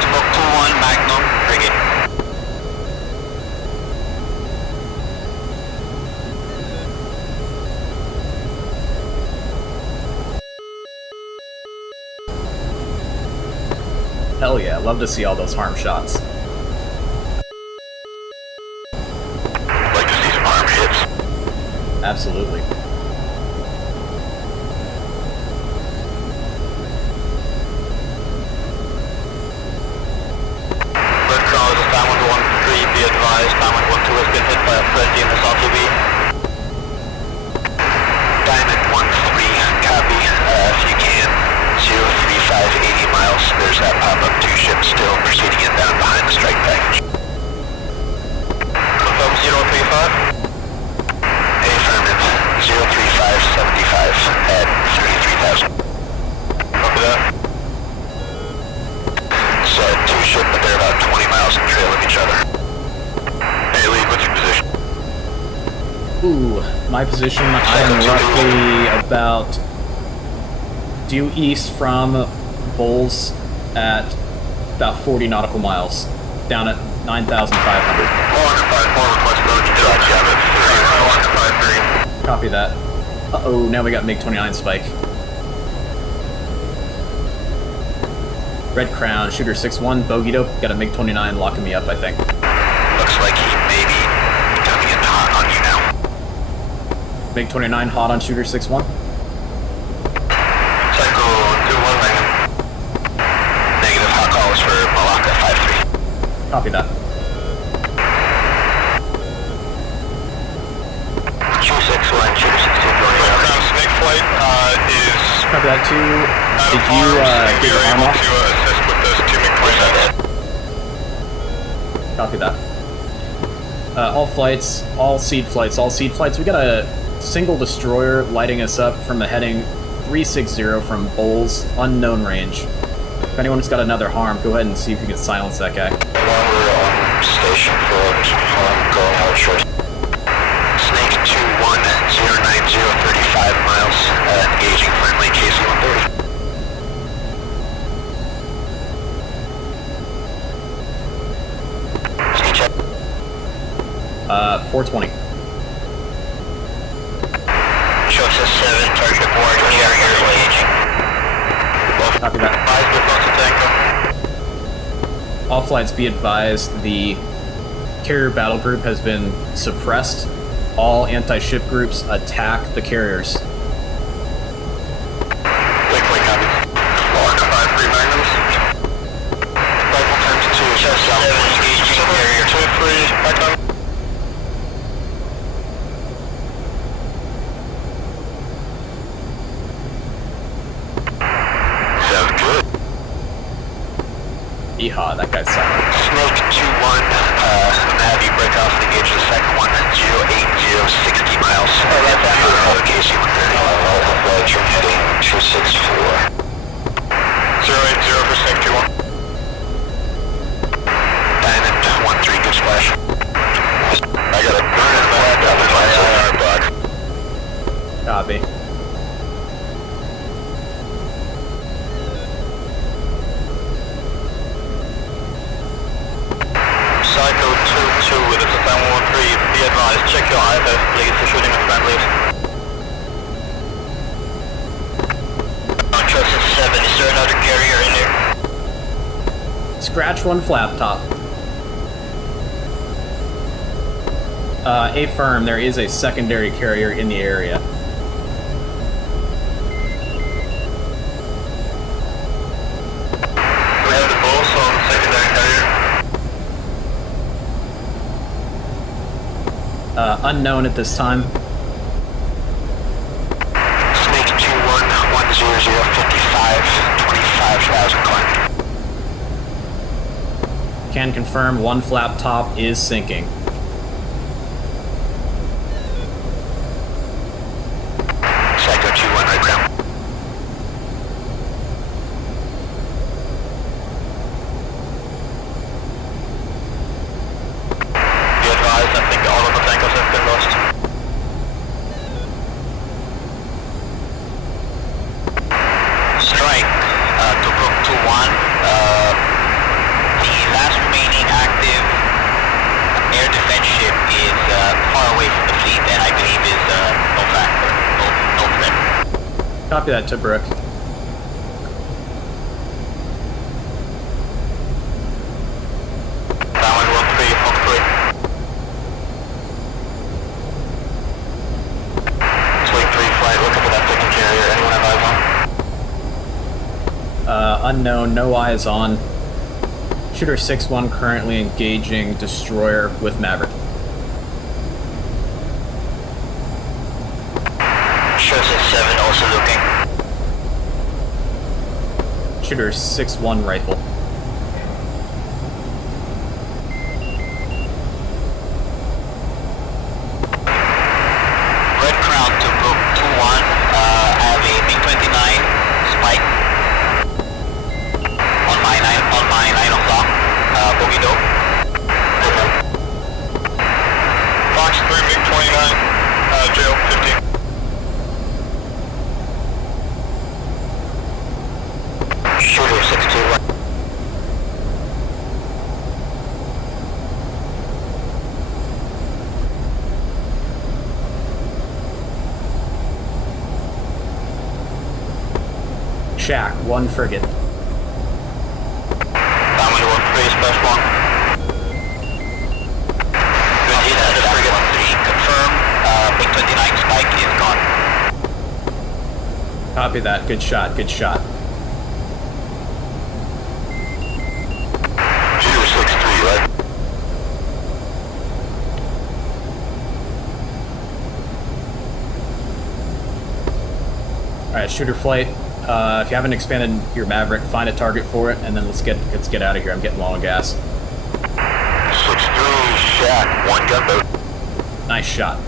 Smoke 2-1 Magnum, rigging. Hell yeah, love to see all those harm shots. Like to see some arm hits. Absolutely. Red Crown is a Diamond 1-3, be advised, Diamond 1-2 has been hit by a friendly in this LTV. Diamond 1-3, copy, if you can, 035, 80 miles, there's that pop-up 2 ship still proceeding inbound behind the strike package. Confirm 035? Affirmative, 03575 at 33,000. Copy that. So 2 ship, but they're about 20 miles in trail of each other. Hey, lead, what's your position? Ooh, my position, I am roughly about due east from Bulls at about 40 nautical miles, down at 9,500. 454 request approach, direct Javits, 153. Copy that. Uh-oh, now we got MiG-29 spike. Red Crown, Shooter 6-1, bogey dope, got a MiG-29 locking me up, I think. Looks like he may be coming in hot on you now. MiG-29 hot on Shooter 6-1. Psycho 2-1 Magnum. Negative, hot calls for Malacca 5-3. Copy that. 261, Shooter 62 going out. Red Crown Snake Flight is... Copy that too. Did you get your arm off? assist with those 2 MiG-29s. Copy that. All SEAD flights. We got a single destroyer lighting us up from a heading 360 from Bulls, unknown range. If anyone's got another harm, go ahead and see if you can silence that guy. Longer on station for going out short. Snake 2-1, 090, 35 miles, engaging friendly KC-130. Ski check. 420. Shows us 7, target board, carrier engaging. Copy that. All flights be advised, the carrier battle group has been suppressed. All anti-ship groups attack the carriers. Liquid copy. Malacca 5-3 Magnums. Rifle times 2, chest 7, engaging carrier 2-3, back on. Sounds good. Yeehaw, that guy's silent. Snake 2-1, have you break off and engage the second one, 080, 60 miles. That's on KC-130. Approach, you're heading 264. 080 for Snake 2-1. Diamond 1-3, good splash. I got a burn in the back of my sonar block. Copy. Psycho 2-2 with a Japan 1-3, be advised, check your IFF, legacy shooting with friendlies. Trust is 7, is there another carrier in there? Scratch one flap top. Affirm, there is a secondary carrier in the area. We have the Bulls on the secondary carrier. Unknown at this time. Snake 2-1, 100, 55, 25,000 climb. Can confirm one flap top is sinking. Psycho 2-1 right ground. Be advised, I think all of the tankers have been lost. Strike to Brook 2-1. The last remaining active air defense ship is far away from the fleet and I believe is no factor, no threat. Copy that, Tobruk. Downwind 1-3, Hawk 3. Swing 3 flight, looking for that second carrier. Anyone have eyes on? Unknown, no eyes on. Shooter 6-1 currently engaging destroyer with Maverick. Chosen 7 also looking. Shooter 6-1 rifle. Red Crown to Brook 2-1. Have a MiG-29 spike on my 9 o'clock. Bogey dope. Fox 3 MiG-29. Jail 15. Shooter 6-2. Shack, 1 frigate. Downwind 1-3, splash 1. Good hit at the frigate 1-3. Confirmed. MiG-29 spike is gone. Copy that, good shot, good shot. Shooter 6-3, right? Alright, shooter flight. If you haven't expanded your Maverick, find a target for it, and then let's get out of here. I'm getting low on gas. 6-3, Shack, 1 gunboat. Nice shot.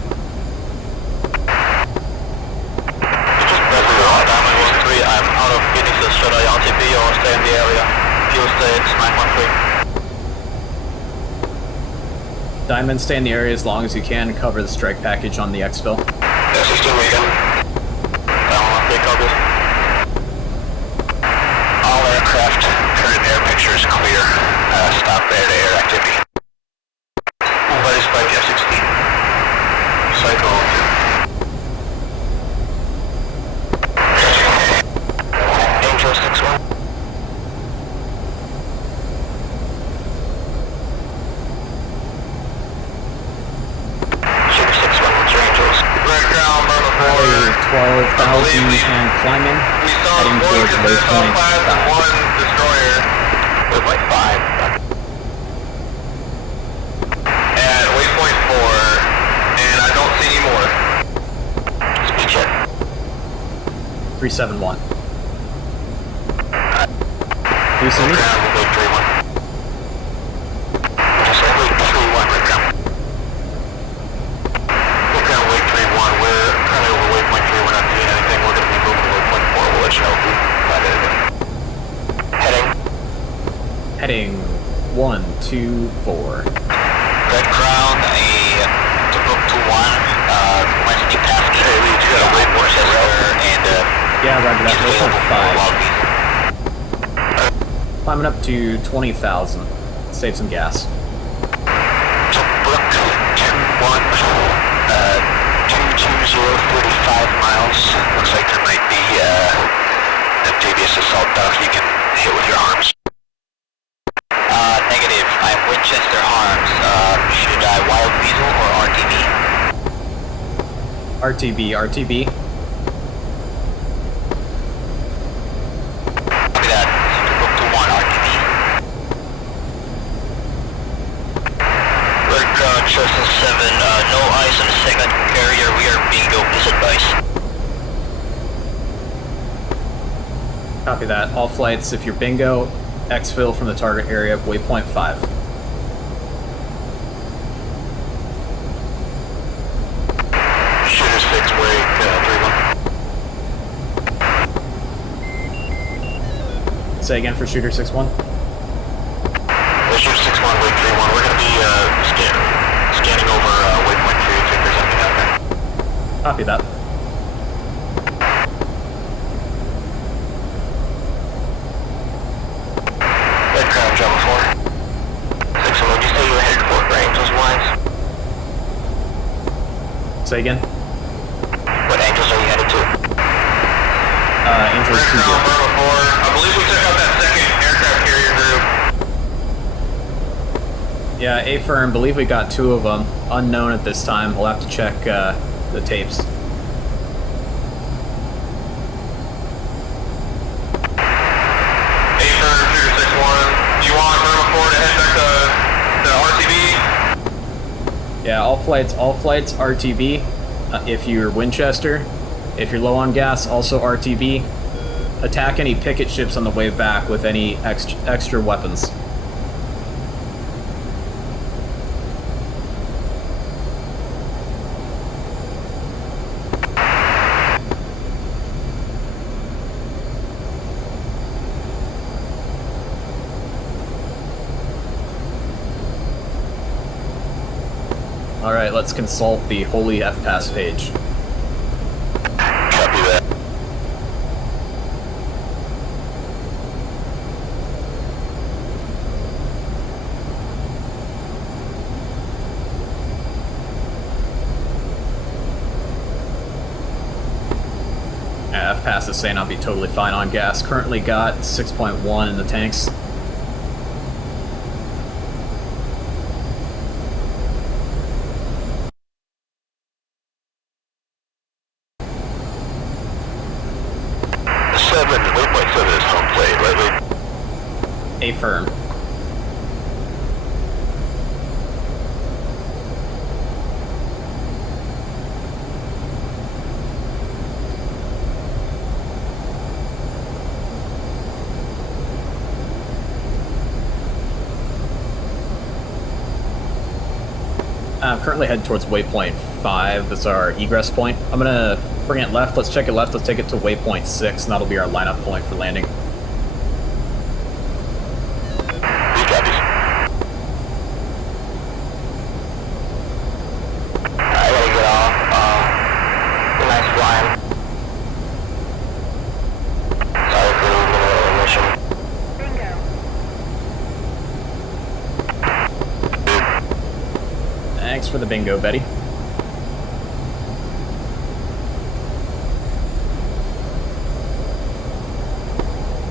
Diamond 1-3, I'm out of Phoenix. Should I RTB or stay in the area? Fuel stage, 913. Diamond, stay in the area as long as you can. Cover the strike package on the exfil. Yeah, 16 weekend. Diamond 1-3, copy. All aircraft, current air picture is clear. Stop air-to-air activity. Ready spike F-16. Cycle. Angel 6-1. Shooter 6-1, what's your angels? Red ground, Myrtle 4. 12,000 and climbing. We saw Heading one towards conventional class and 5. one destroyer with like 5. And waypoint 4, and I don't see any more. Speed check. 371. Do you see me? Ground, we'll wait 3-1. Just say wait 3-1, red ground. We're gonna wait 3-1. We're currently over waypoint 3. We're not seeing anything. We're gonna be moving to waypoint 4. We'll let you know if we find anything. Heading. Heading 1, 2, 4. Red Crown, to Brook 2-1, Wednesday Pasky, Worcester, and Yeah, roger that. is available for 5. lobbies. Climbing up to 20,000. Save some gas. To Brook 2-1, 220, 35 miles. Looks like there might be amphibious assault duck you can hit with your arms. Negative. I'm Winchester Harms. Should I Wild Weasel or RTB? RTB, RTB. Copy that. Brook 2-1, RTB. Red Crown, Chestnut 7, no eyes on the second carrier. We are bingo, please advise. Copy that. All flights, if you're bingo, exfil from the target area, waypoint 5. Say again for shooter 6-1. Shooter 6-1, wait 3-1. We're going to be scanning over waypoint 3 if there's anything out there. Copy that. Red Crown, Jumbo 4. 6-1, would you say you were headed for Angels wise? Say again. What Angels are you headed to? Angels 2-0. Red Crown, Bravo 4. I believe we took out that second aircraft carrier group. Yeah, A-firm, believe we got 2 of them. Unknown at this time. We'll have to check the tapes. A-firm, shooter 6-1. Do you want Bravo 4 to head back to RTB? Yeah, all flights RTB. If you're Winchester, if you're low on gas, also RTB. Attack any picket ships on the way back with any extra weapons. Alright, let's consult the Holy FPAS page. Copy that. Yeah, FPAS is saying I'll be totally fine on gas. Currently got 6.1 in the tanks. Waypoint 7 is home plate, right? A-firm. I'm currently headed towards waypoint 5. That's our egress point. I'm gonna bring it left. Let's check it left. Let's take it to waypoint 6, and that'll be our lineup point for landing. I gotta get off. Nice flying. Sorry for the mission. Bingo. Thanks for the bingo, Betty.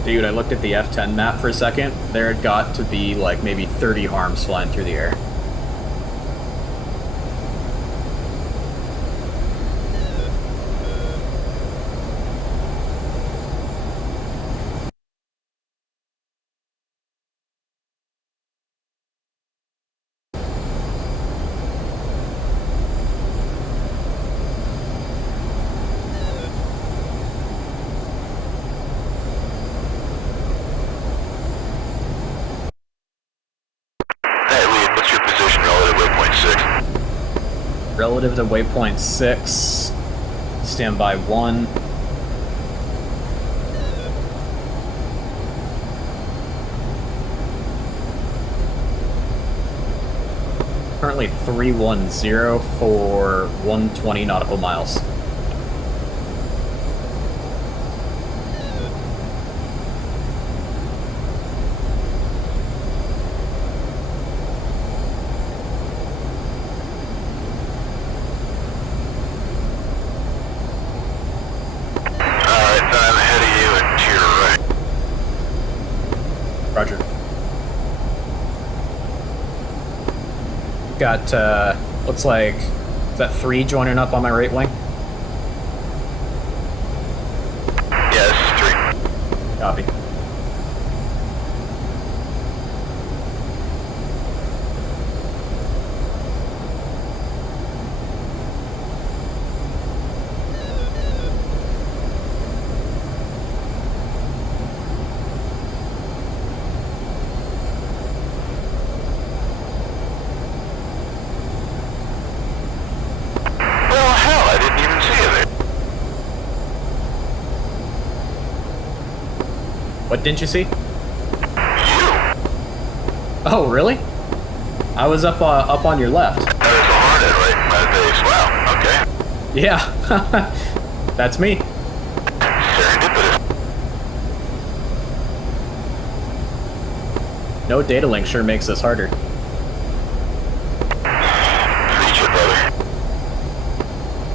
Dude, I looked at the F-10 map for a second. There had got to be like maybe 30 harms flying through the air. Relative to waypoint 6, standby 1. Currently 310 for 120 nautical miles. Roger. Got, looks like, is that 3 joining up on my right wing? Yeah, this is 3. Copy. What didn't you see? Oh, really? I was up on your left. That is a Hornet, right? My base. Wow, okay. Yeah. That's me. Serendipitous. No data link sure makes this harder. Reach it, brother.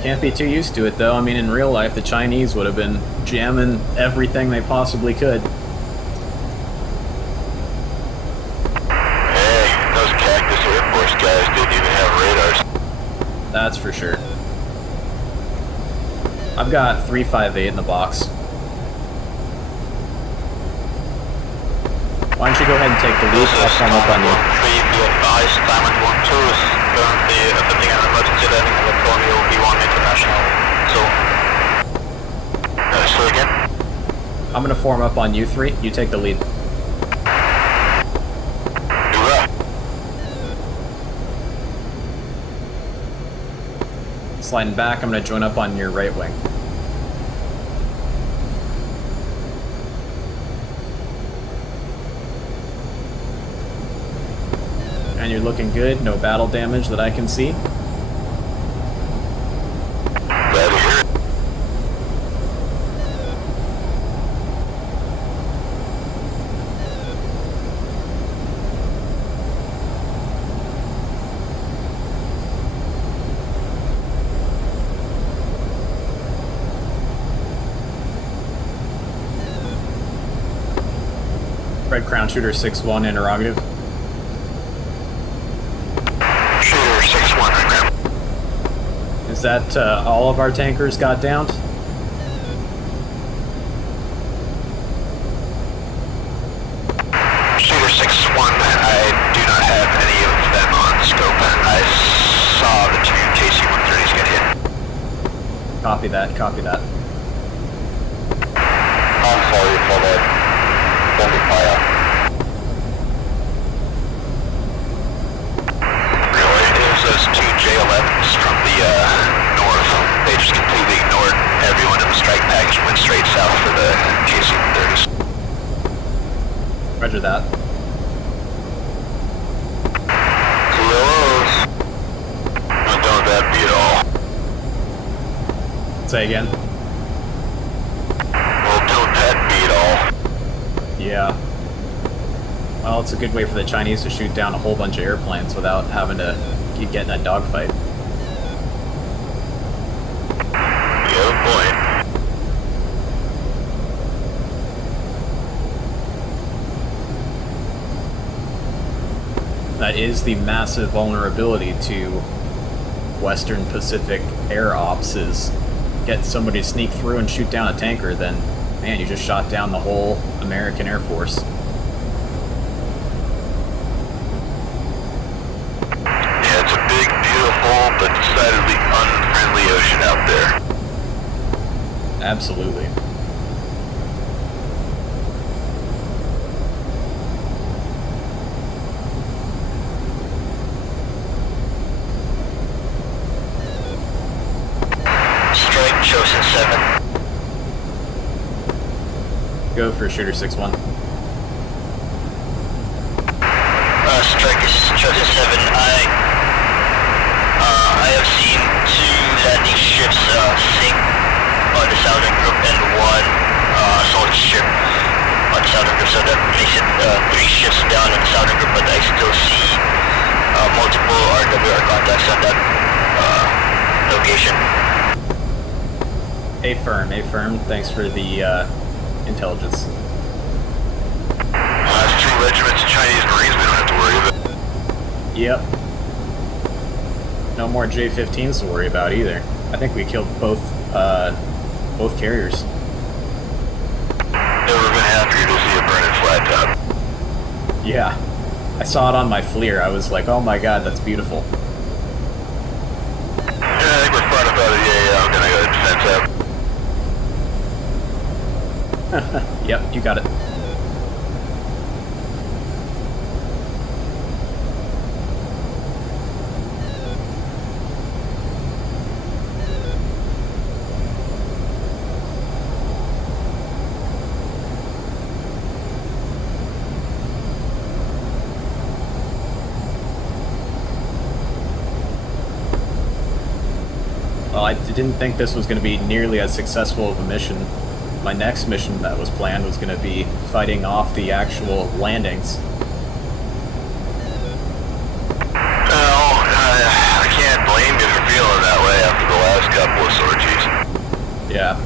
Can't be too used to it, though. I mean, in real life, the Chinese would have been jamming everything they possibly could. That's for sure. I've got 358 in the box. Why don't you go ahead and take the lead? I'll form up on you. Be advised, Diamond 1-2 is currently attempting an emergency landing on the Colonial B1 International zone. So again? I'm gonna form up on you three. You take the lead. Sliding back, I'm going to join up on your right wing. And you're looking good, no battle damage that I can see. Red Crown Shooter 6-1 interrogative. Shooter 6-1, Red Crown. Is that all of our tankers got downed? Shooter 6-1, I do not have any of them on scope. I saw the two KC-130s get hit. Copy that, copy that. I'm sorry for that. Fire. Really? It was those two J-11s from the north. They just completely ignored everyone in the strike package and went straight south for the KC-130s. Roger that. Close. Not done with that beat all. Say again. Well, don't that beat all. Yeah. Well, it's a good way for the Chinese to shoot down a whole bunch of airplanes without having to keep getting that dogfight. Good point. That is the massive vulnerability to Western Pacific air ops, is get somebody to sneak through and shoot down a tanker, then, man, you just shot down the whole American Air Force. Yeah, it's a big, beautiful, but decidedly unfriendly ocean out there. Absolutely. Strike Chosen 7. Go for Shooter 6-1. Strike is Chosen 7. I have seen two landing ships sink on the southern group and one assault ship on the southern group, so that makes it 3 ships down on the southern group, but I still see multiple RWR contacts on that location. A-firm. Thanks for the intelligence. That's 2 regiments of Chinese Marines we don't have to worry about. Yep. No more J-15s to worry about either. I think we killed both carriers. Never been happier to see a burning flat top. Yeah. I saw it on my FLIR. I was like, oh my god, that's beautiful. Yeah, I think we're fine about it. Yeah, I'm gonna go defense up. Yep, you got it. didn't think this was going to be nearly as successful of a mission. My next mission that was planned was going to be fighting off the actual landings. Well, I can't blame you for feeling that way after the last couple of sorties. Yeah.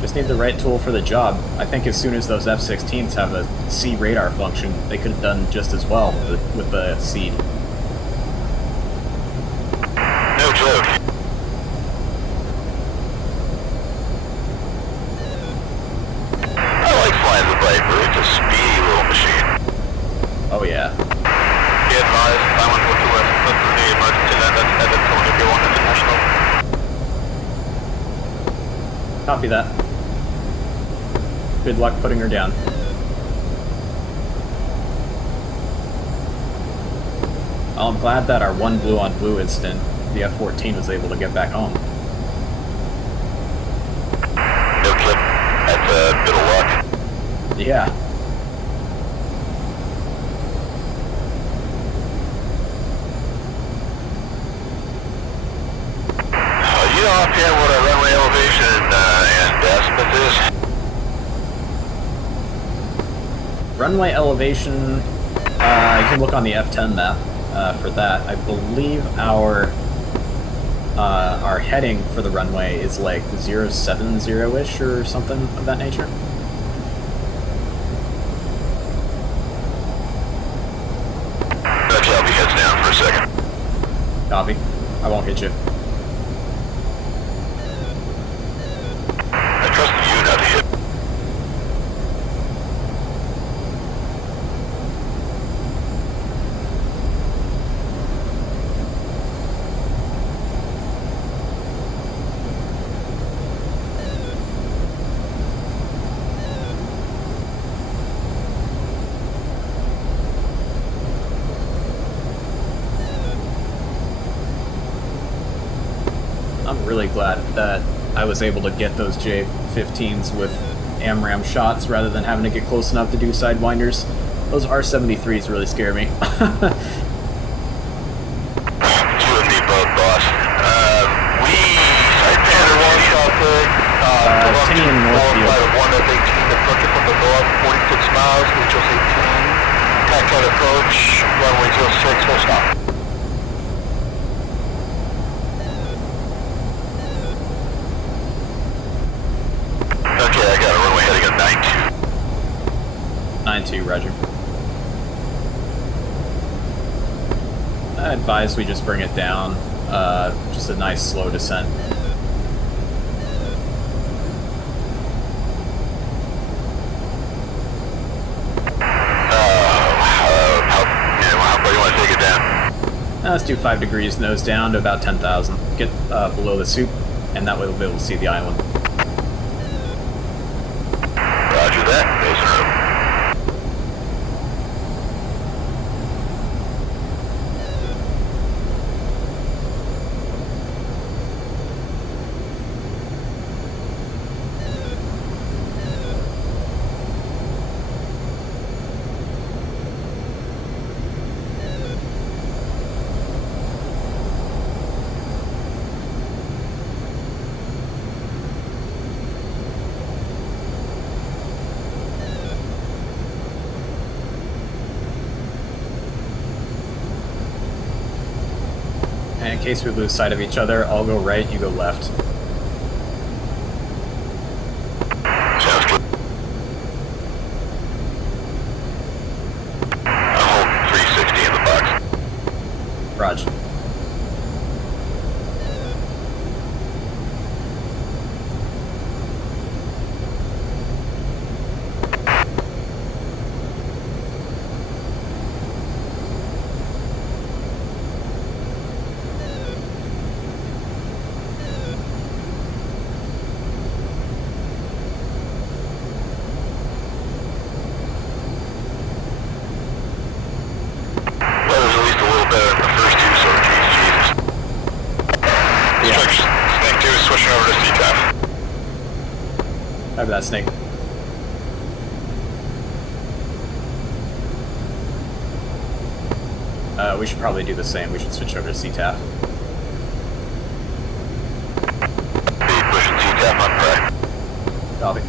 Just need the right tool for the job. I think as soon as those F-16s have a sea radar function, they could have done just as well with the SEAD. No joke. I like flying the Viper. It's a speedy little machine. Oh yeah. Be advised, Island 42 West, that's the emergency land that's headed to Olivia 1 International. Copy that. Good luck putting her down. Well, I'm glad that our one blue on blue incident, the F-14 was able to get back home. No kid. That's a bit of luck. Yeah. You know offhand what our runway elevation and azimuth is? Runway elevation, you can look on the F-10 map for that. I believe our heading for the runway is like 070-ish or something of that nature. Okay, I'll be heads down for a second. Copy. I won't hit you. I trust you not to hit. I'm really glad that I was able to get those J-15s with AMRAAM shots rather than having to get close enough to do sidewinders. Those R-73s really scare me. You and me both, boss. We side pattern one shot there. Tinian Northfield. One F-18 approaching from the north, 46 miles, HOS 18. Contact approach, runway 06, full stop. Okay, I got a runway heading at 92. 9-2, roger. I advise we just bring it down. Just a nice slow descent. How far you want to take it down? Let's do 5 degrees nose down to about 10,000. Get below the soup, and that way we'll be able to see the island. Roger that. Nose and rope. And in case we lose sight of each other, I'll go right, you go left. Sounds good. I'll hold 360 in the box. Raj. Weather's at least a little better than the first two, so geez, Jesus. Snake 2 is switching over to CTAF. Copy that, Snake. We should probably do the same. We should switch over to CTAF. Copy.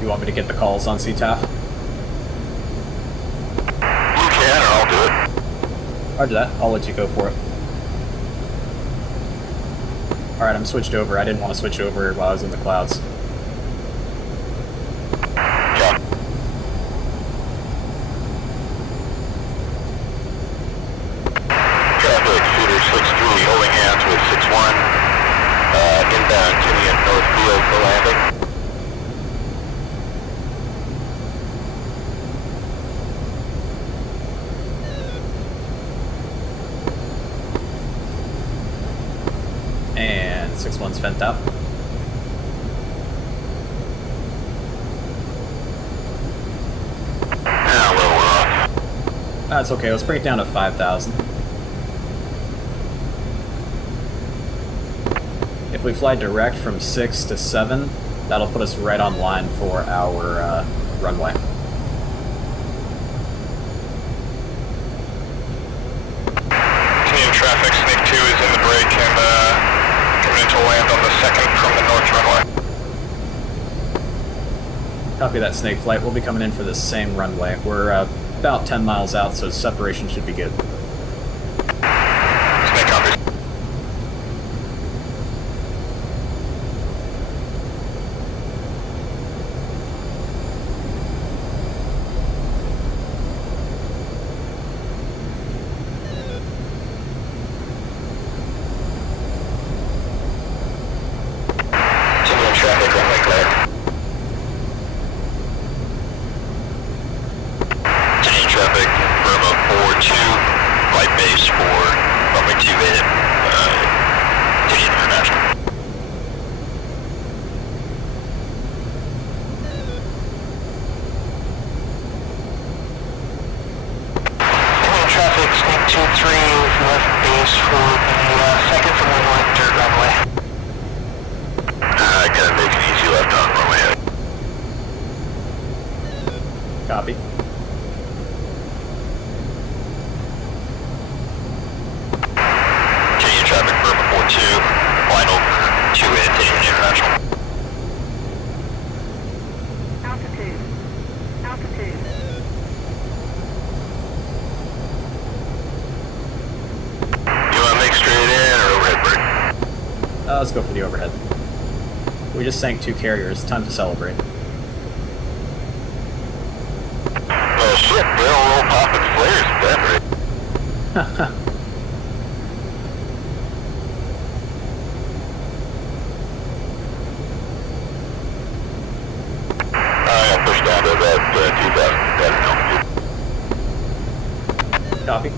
You want me to get the calls on CTAF? You can, or I'll do it. Roger that. I'll let you go for it. Alright, I'm switched over. I didn't want to switch over while I was in the clouds. Yeah. Traffic, Shooter 6-3, holding hands with 6-1. Inbound, Jimmy at Northfield for landing. And 6-1's vent out. Yeah, a little off. That's okay. Let's bring it down to 5,000. If we fly direct from 6 to 7, that'll put us right on line for our runway. Canadian traffic, Snake 2 is in the break and coming into land on the 2nd from the north runway. Copy that, Snake Flight. We'll be coming in for the same runway. We're about 10 miles out, so separation should be good. Snake copies. Canadian traffic, runway clear. Canadian traffic, Burma 4-2, flight base for runway 28, Canadian International. Canadian traffic, Snake 2-3, left base for the 2nd from the north dirt runway. Gotta make an easy left on runway. Copy. Canadian traffic, Burma 4-2, flying over to Canadian International. Altitude. Altitude. You wanna make straight in or overhead break? Let's go for the overhead. We just sank 2 carriers. Time to celebrate. Oh shit, barrel roll popping flares at that rate. I got pushed down to about 2,000 altitude. Copy.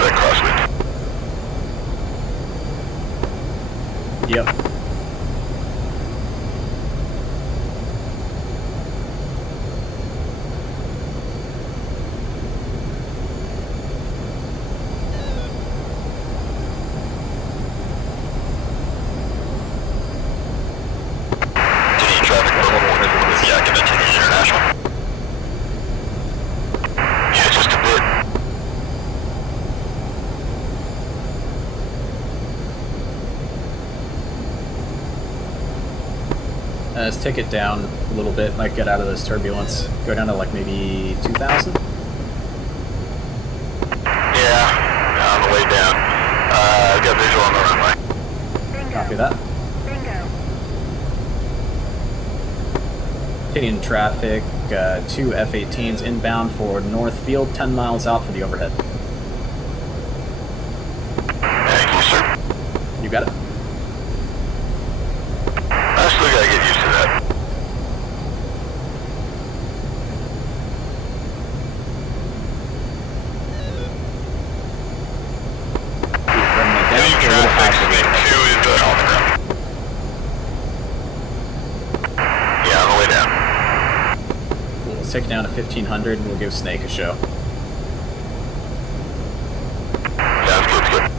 That crosswind. Yep. Canadian traffic, Burma 4-2, yeah, give it to Canadian International. Yeah, just a bit. Let's take it down a little bit. Might get out of this turbulence. Go down to like maybe 2,000. got visual on the runway. Bingo. Copy that. Bingo. Continuing traffic, 2 F-18s inbound for North Field, 10 miles out for the overhead. Thank you, sir. You got it. I still gotta get used to that. Bring it down. Heavy Get a little traffic, faster. Snake 2 is on the ground. Yeah, on the way down. Let's take it down to 1500 and we'll give Snake a show. Sounds good, good.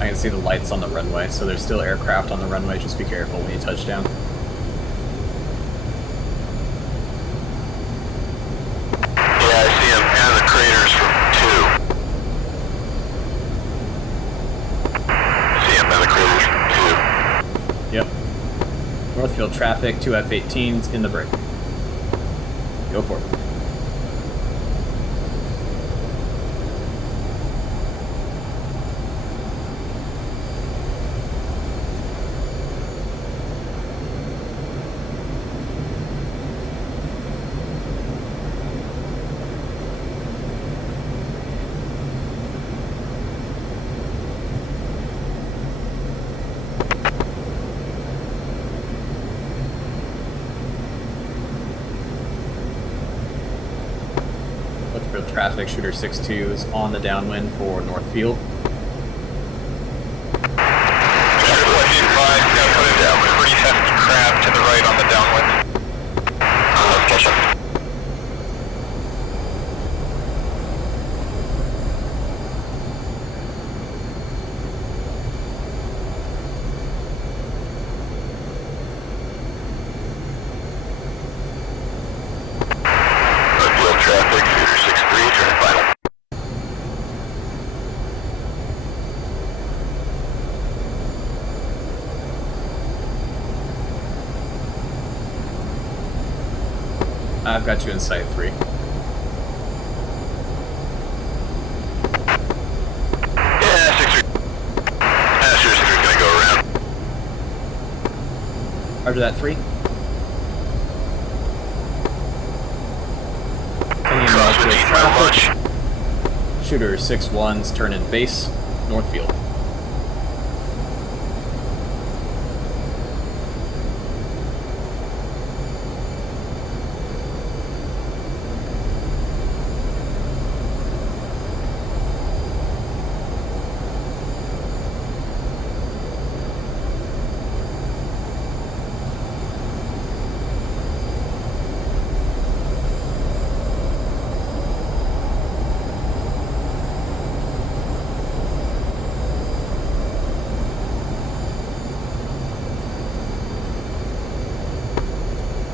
I can see the lights on the runway, so there's still aircraft on the runway. Just be careful when you touch down. Yeah, I see him and the craters from 2. See him and the craters from 2. Yep. Northfield traffic, 2 F-18s in the break. Go for it. Traffic, shooter 6-2 is on the downwind for North Field. Pretty hefty crab to the right on the downwind. Let's catch up. Traffic, shooter 6-3, turn final. I've got you in sight 3. Yeah, 6-3. Shooter 6-3 is gonna go around. Roger that 3. Crosswind 8 mile launch. Shooter 6-1s turn in base, Northfield.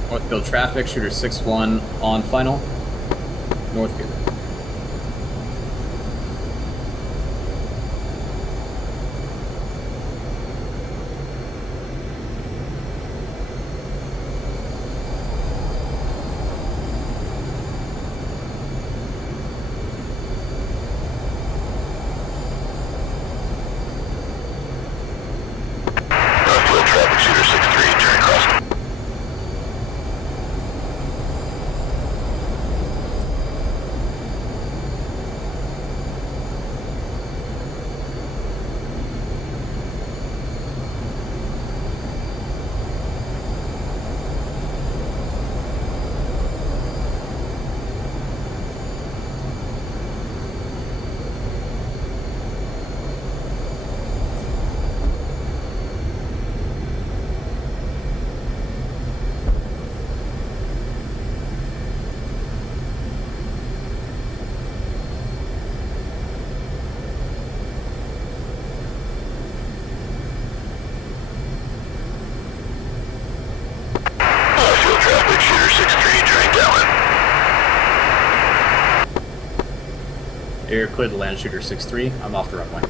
Northfield traffic, shooter 6-1 on final, Northfield. Northfield traffic, shooter 6-3, turn crosswind. You're clear to land shooter 6-3. I'm off the runway.